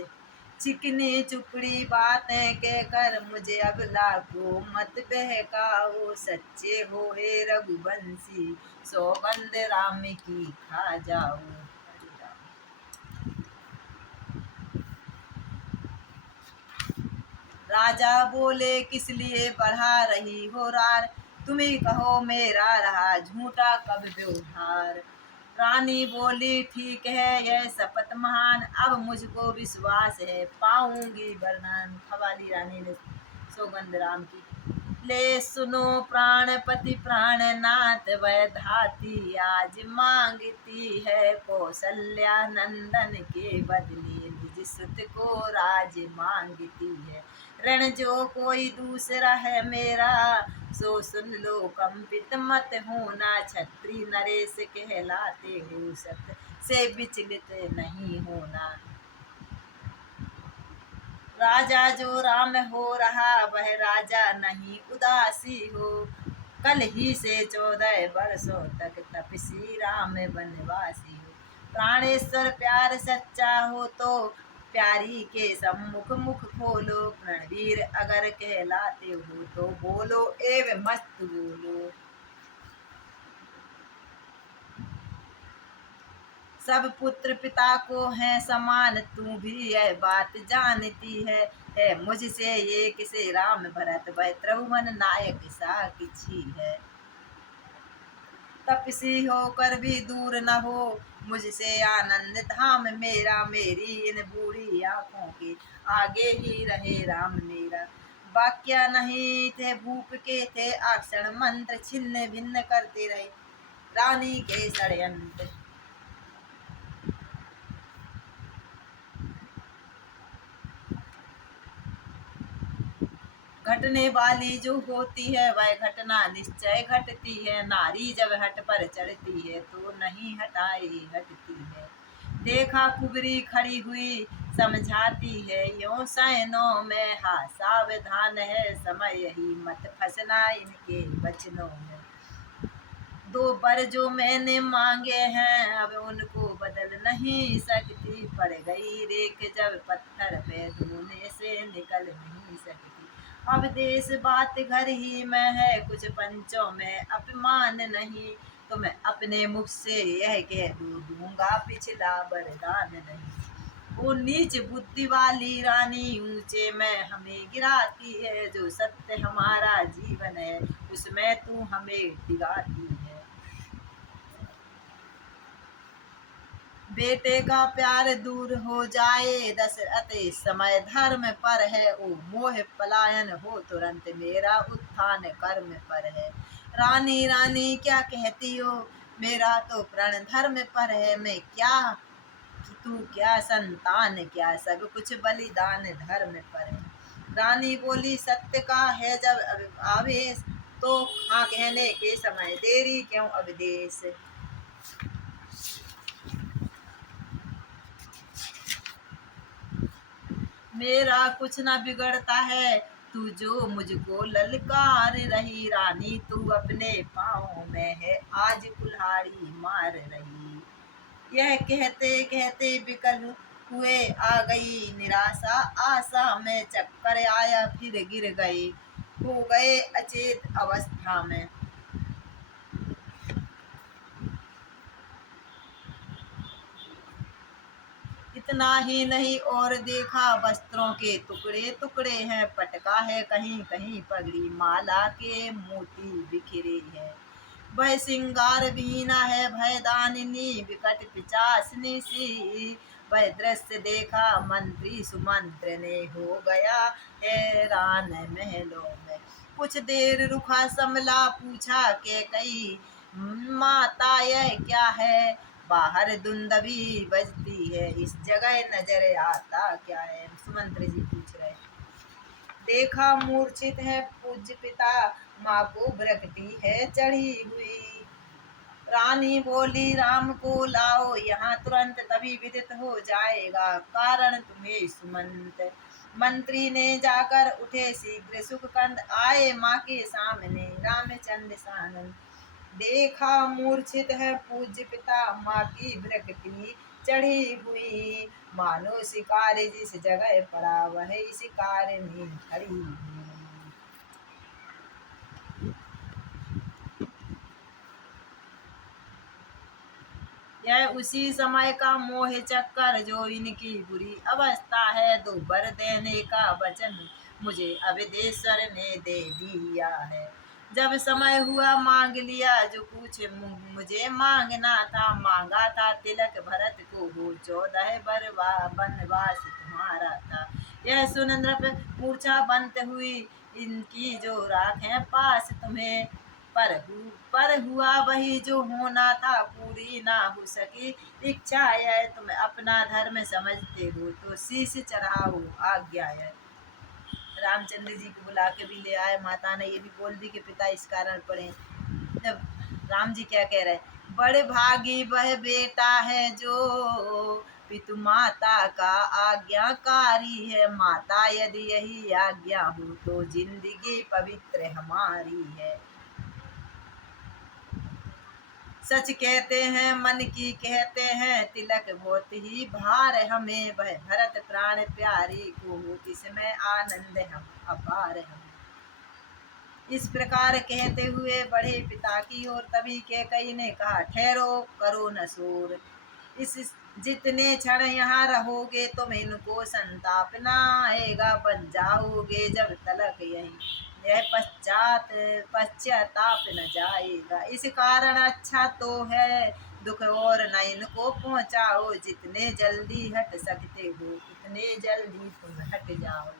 चिकनी चुपड़ी बातें कहकर मुझे अबला को मत बहकाओ, सच्चे हो हे रघुवंशी सौगंध राम की खा जाओ। राजा बोले किस लिए बढ़ा रही हो रार, तुम ही कहो मेरा रहा झूठा कब व्यवहार। रानी बोली ठीक है यह शपथ महान, अब मुझको विश्वास है पाऊंगी वरदान। खवाली रानी ने सौगंध राम की। ले सुनो प्राणपति प्राणनाथ वह धाती आज मांगती है कौशल्या नंदन के बदले निज सुत को राज मांगती है। रण जो कोई दूसरा है मेरा सो सुन लो कंपित मत होना छत्री नरेश कहलाते हो सत्य से विचलित नहीं होना। राजा जो राम हो रहा वह राजा नहीं उदासी हो कल ही से 14 वर्षों तक तपसी राम वनवासी हो। प्राणेश्वर प्यार सच्चा हो तो प्यारी के सम्मुख मुख खोलो रणवीर अगर कहलाते हो तो बोलो एवं मस्त बोलो। सब पुत्र पिता को है समान तू भी यह बात जानती है मुझसे ये किसे राम भरत वह त्रिभुवन नायक सा किछि है। तपसी होकर भी दूर न हो मुझसे आनंद धाम मेरा मेरी इन बूढ़ी आंखों के आगे ही रहे राम मेरा। वाक्य नहीं थे भूप के थे अक्षर मंत्र छिन्न भिन्न करते रहे रानी के षड्यंत्र। घटने वाली जो होती है वह घटना निश्चय घटती है नारी जब हट पर चढ़ती है तो नहीं हटाई हटती है। देखा कुबरी खड़ी हुई समझाती है यो सैनों में हा सावधान है समय यही मत फंसना इनके वचनों में। 2 बर जो मैंने मांगे हैं अब उनको बदल नहीं सकती पड़ गई रेख जब पत्थर पे धोने से निकल नहीं सकती। अब देश बात घर ही में है कुछ पंचों में अपमान नहीं तो मैं अपने मुख से यह कह दूंगा पिछला वरदान नहीं। वो नीच बुद्धि वाली रानी ऊंचे में हमें गिराती है जो सत्य हमारा जीवन है उसमें तू हमें डिगाती है। बेटे का प्यार दूर हो जाए दशरथ समय धर्म पर है ओ मोह पलायन हो तुरंत मेरा उत्थान कर्म पर है। रानी रानी क्या कहती हो मेरा तो प्रण धर्म पर है मैं क्या तू क्या संतान क्या सब कुछ बलिदान धर्म पर है। रानी बोली सत्य का है जब आवेश तो हाँ कहने के समय देरी क्यों अब देश। मेरा कुछ न बिगड़ता है तू जो मुझको ललकार रही रानी तू अपने पाँव में है आज कुल्हाड़ी मार रही। यह कहते कहते विकल हुए आ गई निराशा आशा में चक्कर आया फिर गिर गई हो गए अचेत अवस्था में। इतना ही नहीं और देखा वस्त्रों के टुकड़े टुकड़े हैं पटका है कहीं कहीं पगड़ी माला के मोती बिखरे हैं। वह सिंगार बीना है भयदानिनी विकट पिचासनी सी वह दृश्य देखा मंत्री सुमंत्र ने हो गया हैरान महलों में। कुछ देर रुका समला पूछा के कई माता यह क्या है बाहर धुंधवी बजती है इस जगह नजर आता क्या है। सुमंत्र जी पूछ रहे देखा मूर्छित है पूज्य पिता माँ को भ्रकटी है चढ़ी हुई। रानी बोली राम को लाओ यहाँ तुरंत तभी विदित हो जाएगा कारण तुम्हें सुमंत। मंत्री ने जाकर उठे शीघ्र सुखकंद आए माँ के सामने रामचंद्र सानंद। देखा मूर्छित है पूज्य पिता माँ की भ्रकटी चढ़ी हुई मानो शिकार जिस जगह पड़ा वह शिकार में खड़ी हुई। यह उसी समय का मोह चक्कर जो इनकी बुरी अवस्था है 2 वर देने का वचन मुझे अवधेश्वर ने दे दिया है। जब समय हुआ मांग लिया जो कुछ मुझे मांगना था मांगा था तिलक भरत को हो 14 वर वनवास तुम्हारा था। यह सुन नृप मूर्छा बंत हुई इनकी जो राखें पास तुम्हें। पर हुआ वही जो होना था, पूरी ना हो सकी इच्छा है। तुम अपना धर्म समझते हो तो शीश चढ़ाओ, आज्ञा है। रामचंद्र जी को बुला के भी ले आए। माता ने ये भी बोल दी कि पिता इस कारण पढ़े। जब राम जी क्या कह रहे, बड़े भागी वह बेटा है जो पितु माता का आज्ञाकारी है। माता यदि यही आज्ञा हो तो जिंदगी पवित्र हमारी है। सच कहते हैं मन की कहते हैं, तिलक बहुत ही भार हमें। वह भरत प्राण प्यारी को इसमें आनंद हम अपार हम। इस प्रकार कहते हुए बढ़े पिता की ओर। तभी कैकेयी ने कहा, ठहरो करो न शोर। इस जितने क्षण यहाँ रहोगे तुम इनको संताप न आएगा। बन जाओगे जब तलक यहीं, यह पश्चाताप न जाएगा। इस कारण अच्छा तो है दुख और न इनको पहुँचाओ। जितने जल्दी हट सकते हो उतने जल्दी तुम हट जाओ।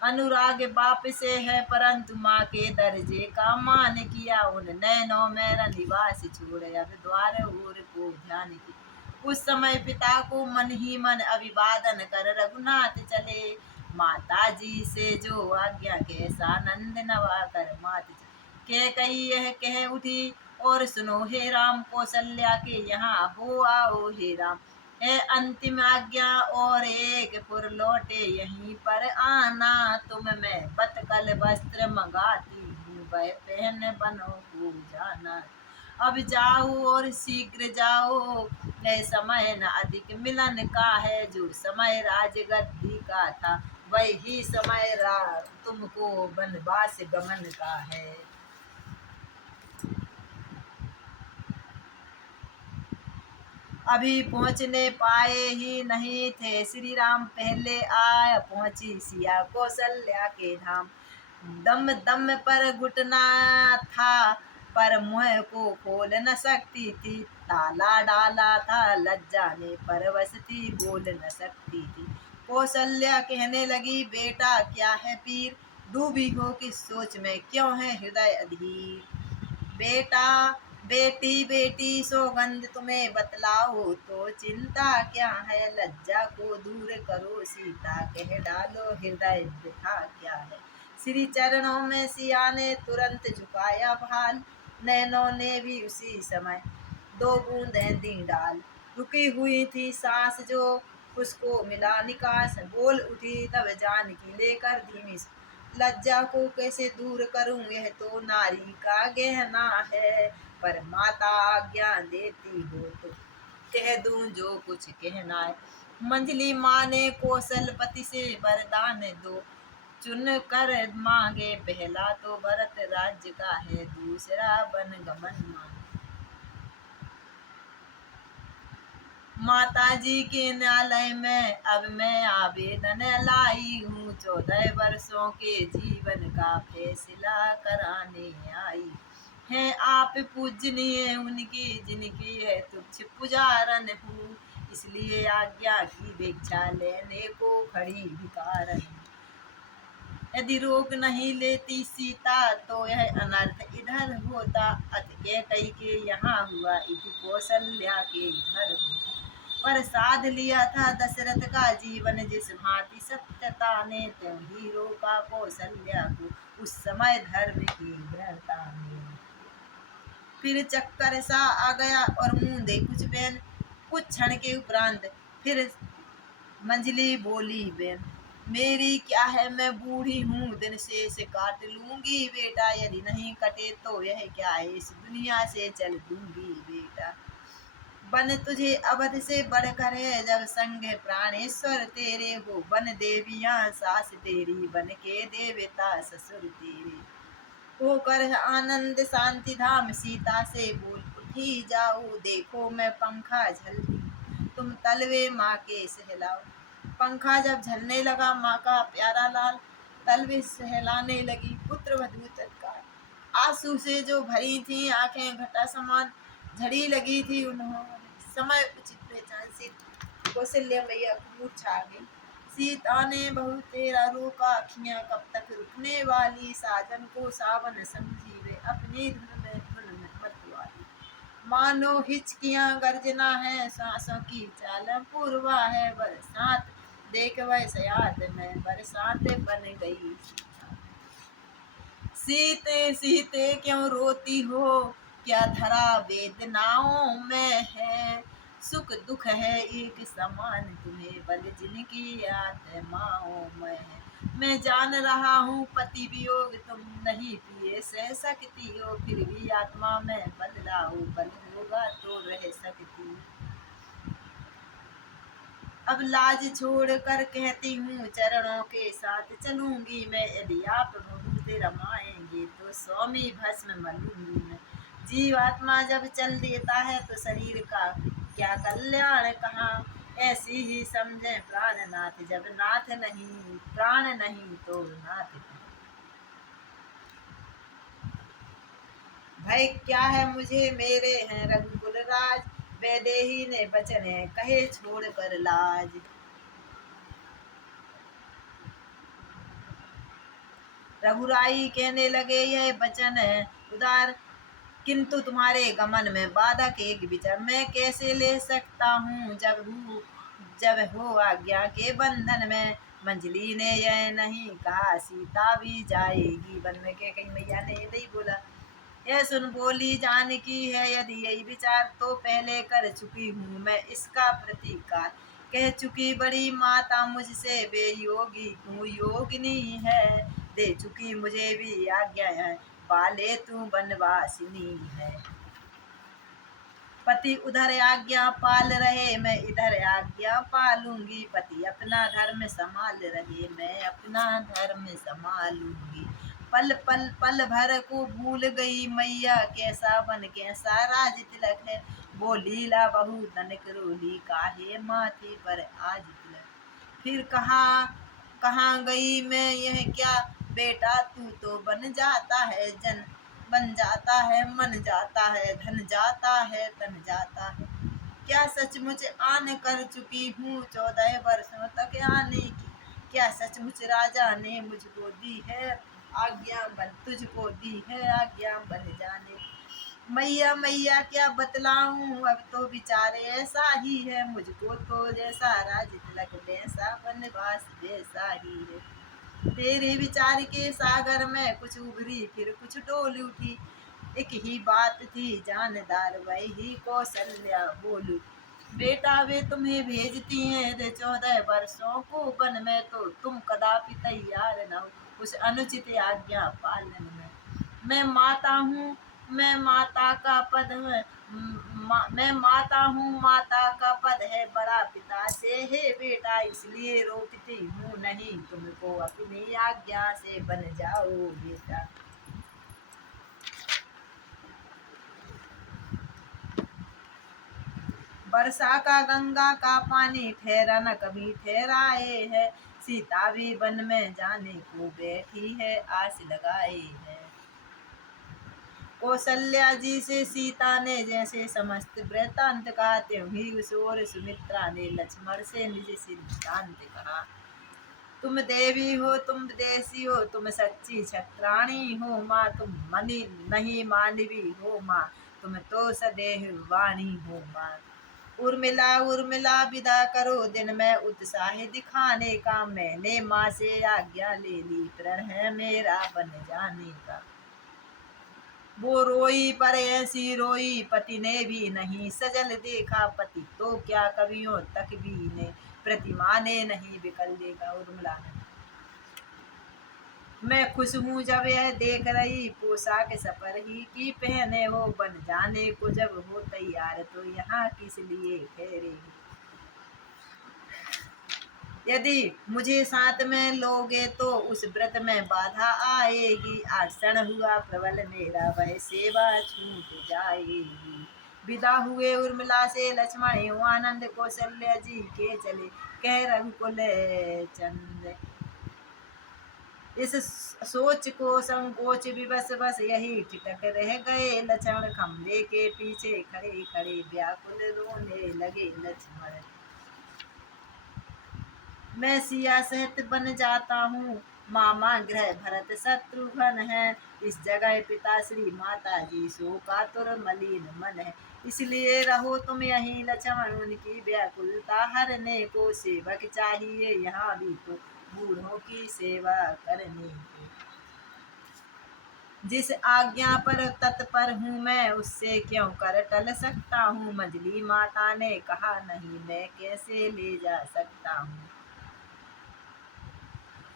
अनुराग बाप से है परंतु माँ के दर्जे का मान किया। उन नैनों में निवास छोड़े अब द्वार ओर को ध्यान किया। उस समय पिता को मन ही मन अभिवादन कर रघुनाथ चले। माता जी से जो आज्ञा कैसा नंद नवा कर मात कैकेयी यह कह उठी, और सुनो हे राम, कौशल्या के यहाँ हो आओ हे राम। है अंतिम आज्ञा और एक पुर लौटे यहीं पर आना। तुम मैं बतकल वस्त्र मंगाती हूँ, वह पहन बनो को जाना। अब जाओ और शीघ्र जाओ, यह समय न अधिक मिलन का है। जो समय राजगद्दी का था वही समय तुमको वनवास गमन का है। अभी पहुँचने पाए ही नहीं थे श्री राम, पहले आया पहुँची सिया कौशल्या के धाम। दम दम पर घुटना था पर मुँह को खोल न सकती थी। ताला डाला था लज्जा ने परवश थी, बोल न सकती थी। कौशल्या कहने लगी, बेटा क्या है पीर, डूबी हो किस सोच में, क्यों है हृदय अधीर। बेटा बेटी बेटी सौगंध तुम्हें बतलाओ तो चिंता क्या है। लज्जा को दूर करो सीता, कह डालो हृदय वृथा क्या है। श्री चरणों में सिया ने तुरंत झुकाया भाल, नैनों ने भी उसी समय दो बूंदें दी डाल। रुकी हुई थी सांस जो उसको मिला निकास, बोल उठी तब जानकी लेकर धीमी। लज्जा को कैसे दूर करूं, यह तो नारी का गहना है। पर माता आज्ञा देती हो तो कह दूं जो कुछ कहना है। मंजली माँ ने कौशलपति से वरदान दो, चुन कर मांगे पहला तो भरत राज्य का है, दूसरा वन गमन मांगे। माता जी के न्यायालय में अब मैं आवेदन लाई हूँ, 14 वर्षों के जीवन का फैसला कराने आई। हैं आप पूजनीय उनकी जिनकी है तुच्छ पुजारन हूँ, इसलिए आज्ञा की भिक्षा लेने को खड़ी भिकारन। यदि रोक नहीं लेती सीता तो यह अनर्थ इधर होता। अत कैकेयी के यहाँ हुआ इति कौशल्या के घर होता। पर साध लिया था दशरथ का जीवन, जिस भांति सत्यता ने त्यों ही रोका कौशल्या को उस समय धर्म की दृढ़ता ने। फिर चक्कर सा आ गया और मुंह दे कुछ बैन। कुछ क्षण के उपरांत फिर मंजली बोली, बैन मेरी क्या है, मैं बूढ़ी हूँ, दिन से काट लूंगी बेटा। यदि नहीं कटे तो यह क्या है, इस दुनिया से चल दूंगी बेटा। बन तुझे अवध से बढ़कर है, जब संग प्राणेश्वर तेरे हो। बन देवियां सास तेरी, बन के देवता ससुर तेरे। होकर आनंद शांति धाम सीता से बोल उठी जाओ। देखो मैं पंखा झलती, तुम तलवे माँ के सहलाओ। पंखा जब झलने लगा, माँ का प्यारा लाल तलवे सहलाने लगी। पुत्र वधू तत्काल आंसू से जो भरी थी आंखें घटा समान झड़ी लगी थी। उन्होंने समय उचित पहचान से कौशल्या मैया को मूर्छा आ गई। सीता ने बहु तेरा रोका अखियां कब तक रुकने वाली, साजन को सावन समझी वे अपनी धुन में मत वाली। मानो हिचकियां गर्जना है सांसों की चाल पूर्वा है, बरसात देख वैसे याद में बरसात बन गई। सीते सीते क्यों रोती हो, क्या धरा वेदनाओं में है, सुख दुख है एक समान तुम्हें बल जिनकी आत्माओं में है। मैं जान रहा हूँ पति वियोग तुम नहीं पिए सह सकती हो, फिर भी आत्मा में बदलाव बल होगा तो रह सकती। अब लाज छोड़ कर कहती हूँ चरणों के साथ चलूंगी मैं, यदि आप बहुत रमाएंगे तो स्वामी भस्म मलूंगी मैं। जीवात्मा जब चल देता है तो शरीर का क्या कल्याण कहाँ, ऐसी ही समझे प्राणनाथ जब नाथ नहीं प्राण नहीं तो नाथ। भय क्या है मुझे मेरे हैं रघुकुल राज, वैदेही ने बचन कहे छोड़ कर लाज। रघुराई कहने लगे यह वचन है उदार, किंतु तुम्हारे गमन में बाधक एक विचार, मैं कैसे ले सकता हूँ जब हो आज्ञा के बंधन में। मंजली ने यह नहीं कहा सीता भी जाएगी वन में, के कहीं मैया ने नहीं बोला। यह सुन बोली जानकी है यदि यही विचार तो पहले कर चुकी हूँ मैं इसका प्रतिकार, कह चुकी बड़ी माता मुझसे बेयोगी तू योगिनी है, दे चुकी मुझे भी आज्ञा है बाले तू बनवासिनी है। पति उधर आज्ञा पाल रहे मैं इधर आज्ञा पालूंगी, पति अपना धर्म संभाल रहे मैं अपना धर्म संभालूंगी। पल पल पल भर को भूल गई मैया कैसा बन कैसा राज तिलक है, वो लीला बहु तनिक रोली काहे माथे पर आज तिलक। फिर कहाँ गई मैं यह क्या बेटा तू तो बन जाता है बन जाता है मन जाता है धन जाता है तन जाता है। क्या सचमुच आन कर चुकी हूँ 14 वर्षों तक आने की, क्या सचमुच राजा ने मुझको दी है आज्ञा बन तुझको दी है आज्ञा बन जाने। मैया मैया क्या बतलाऊं अब तो विचारे ऐसा ही है, मुझको तो जैसा राज तिलक वैसा बनवास वैसा ही है। तेरे विचार के सागर में कुछ उभरी फिर कुछ डोल उठी, एक ही बात थी जानदार वही कौशल्या बोलू। बेटा वे तुम्हें भेजती हैं 14 वर्षों को वन में, तो तुम कदापि तैयार न हो उस अनुचित आज्ञा पालन में। मैं माता हूँ मैं माता का पद है मैं माता हूँ माता का पद है बड़ा पिता से है बेटा, इसलिए रोकती हूँ नहीं तुमको अपनी आज्ञा से बन जाओ बेटा। वर्षा का गंगा का पानी ठहरा न कभी ठहराए है, सीता भी वन में जाने को बैठी है आस लगाए है। कौशल्या जी से सीता ने जैसे समस्त वृत्तांत कहा, त्यों ही उस ओर सुमित्रा ने लक्ष्मण से निज सिद्धांत कहा। तुम देवी हो तुम विदेशी हो तुम सच्ची छत्राणी हो माँ, तुम मनी नहीं मानवी हो माँ, तुम तो सदेह वाणी हो माँ। उर्मिला उर्मिला विदा करो दिन में उत्साह दिखाने का, मैंने माँ से आज्ञा ले ली प्रण है मेरा बन जाने का। वो रोई पर ऐसी रोई पति ने भी नहीं सजल देखा, पति तो क्या कवियों तक भी ने प्रतिमा ने नहीं बिकल देखा। उर्मिला ने मैं खुश हूँ जब यह देख रही पोशाक सपर ही की पहने हो, बन जाने को जब हो तैयार तो यहाँ किस लिए ठहरेगी। यदि मुझे साथ में लोगे तो उस व्रत में बाधा आएगी, आसन हुआ प्रबल मेरा वह सेवा छूट जाएगी। विदा हुए उर्मिला से लक्ष्मण आनंद कौशल्या जी के चले कह रघुकुल चंद। इस सोच को संकोच विवश बस यही ठिठक रह गए लक्ष्मण, खंबे के पीछे खड़े खड़े व्याकुल रोने लगे लक्ष्मण। मैं सिया सहित बन जाता हूँ। मामा गृह भरत शत्रुघ्न है, इस जगह पिता श्री माता जी शोकातुर मलिन मन है। इसलिए रहो तुम यहीं लक्ष्मण, उनकी व्याकुलता हरने को, सेवक चाहिए यहाँ भी तो बूढ़ों की सेवा करने को। जिस आज्ञा पर तत्पर हूँ मैं, उससे क्यों कर टल सकता हूँ। मजली माता ने कहा नहीं, मैं कैसे ले जा सकता हूँ।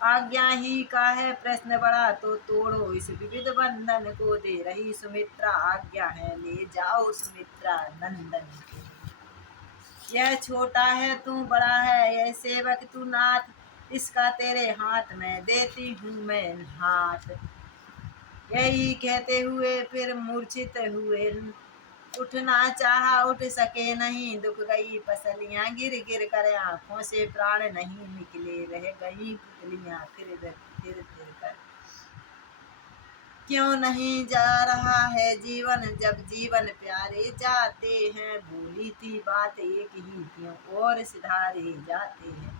आज्ञा ही का है प्रश्न बड़ा, तो तोड़ो इस विविध बंधन को। दे रही सुमित्रा आज्ञा है, ले जाओ सुमित्रा नंदन को। यह छोटा है तू बड़ा है, यह सेवक तू नाथ, इसका तेरे हाथ में देती हूँ मैं हाथ। यही कहते हुए फिर मूर्छित हुए, उठना चाहा उठ सके नहीं। दुख गई पसलियां गिर गिर कर, आंखों से प्राण नहीं निकले, रह गई पुतलियां फिर कर। क्यों नहीं जा रहा है जीवन, जब जीवन प्यारे जाते हैं। बोली थी बात एक ही, क्यों और सिधारे जाते हैं।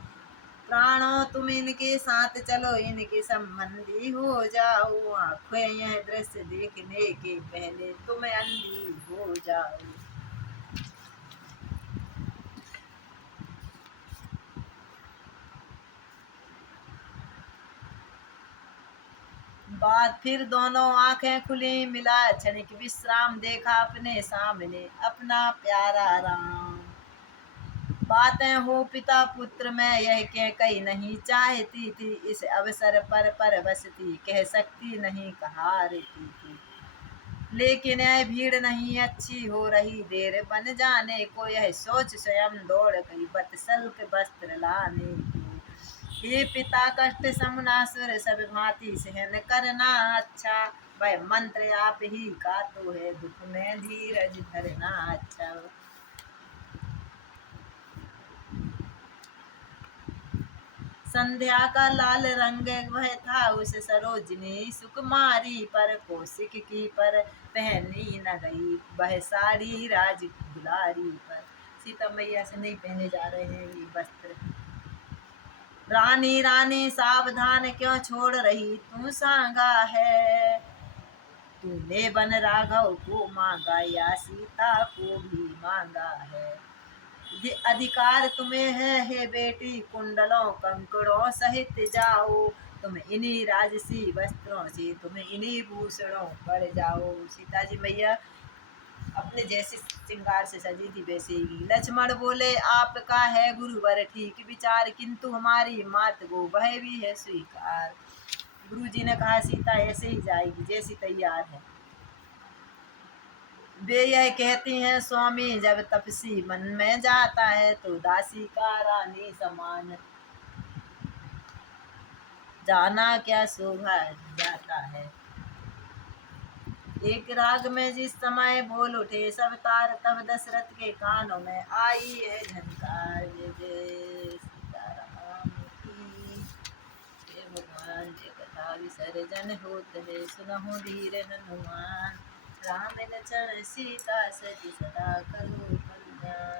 प्राणों तुम इनके साथ चलो, इनके संबंधी हो जाओ। आंखें यह दृश्य देखने के पहले तुम अंधी हो जाओ। बात फिर दोनों आंखें खुली, मिला क्षणिक विश्राम, देखा अपने सामने अपना प्यारा राम। बातें हो पिता पुत्र में, यह कह कही नहीं चाहती थी। इस अवसर पर बसती, कह सकती नहीं कहा रहती थी। लेकिन यह भीड़ नहीं अच्छी हो रही, देर बन जाने को। यह सोच स्वयं दौड़ गई बत्सल के वस्त्र लाने को। हे पिता कष्ट समनासुर, सब भांति सहन करना अच्छा। वह मंत्र आप ही का तो है, दुख में धीरज धरना अच्छा। संध्या का लाल रंग वह था उस सरोजनी सुकुमारी पर, कौशिक की पर पहनी न गई वह साड़ी राज दुलारी पर। सीता मैया से नहीं पहने जा रहे हैं ये वस्त्र। रानी रानी सावधान क्यों छोड़ रही तू सांगा है। तूने बन राघव को मांगा, या सीता को भी मांगा है। ये अधिकार तुम्हें है हे बेटी, कुंडलों कंकड़ों सहित जाओ। तुम इन्हीं राजसी वस्त्रों से, तुम इन्हीं भूषणों पर जाओ। सीता जी मैया अपने जैसे श्रृंगार से सजी थी वैसे ही। लक्ष्मण बोले आपका है गुरुवर ठीक विचार, किंतु हमारी मात को वह भी है स्वीकार। गुरु जी ने कहा सीता ऐसे ही जाएगी जैसी तैयार है। वे यह कहती हैं स्वामी, जब तपसी मन में जाता है, तो दासी का रानी समान जाना क्या शोभा जाता है। एक राग में जिस समय बोल उठे सब तार, तब दशरथ के कानों में आई है झनकार। जय जय सीताराम की जय। भगवान जय कथा विसर्जन होत है, सुनहु धीर हनुमान। राम लक्ष्मण सीता सती सदा करो कल्याण।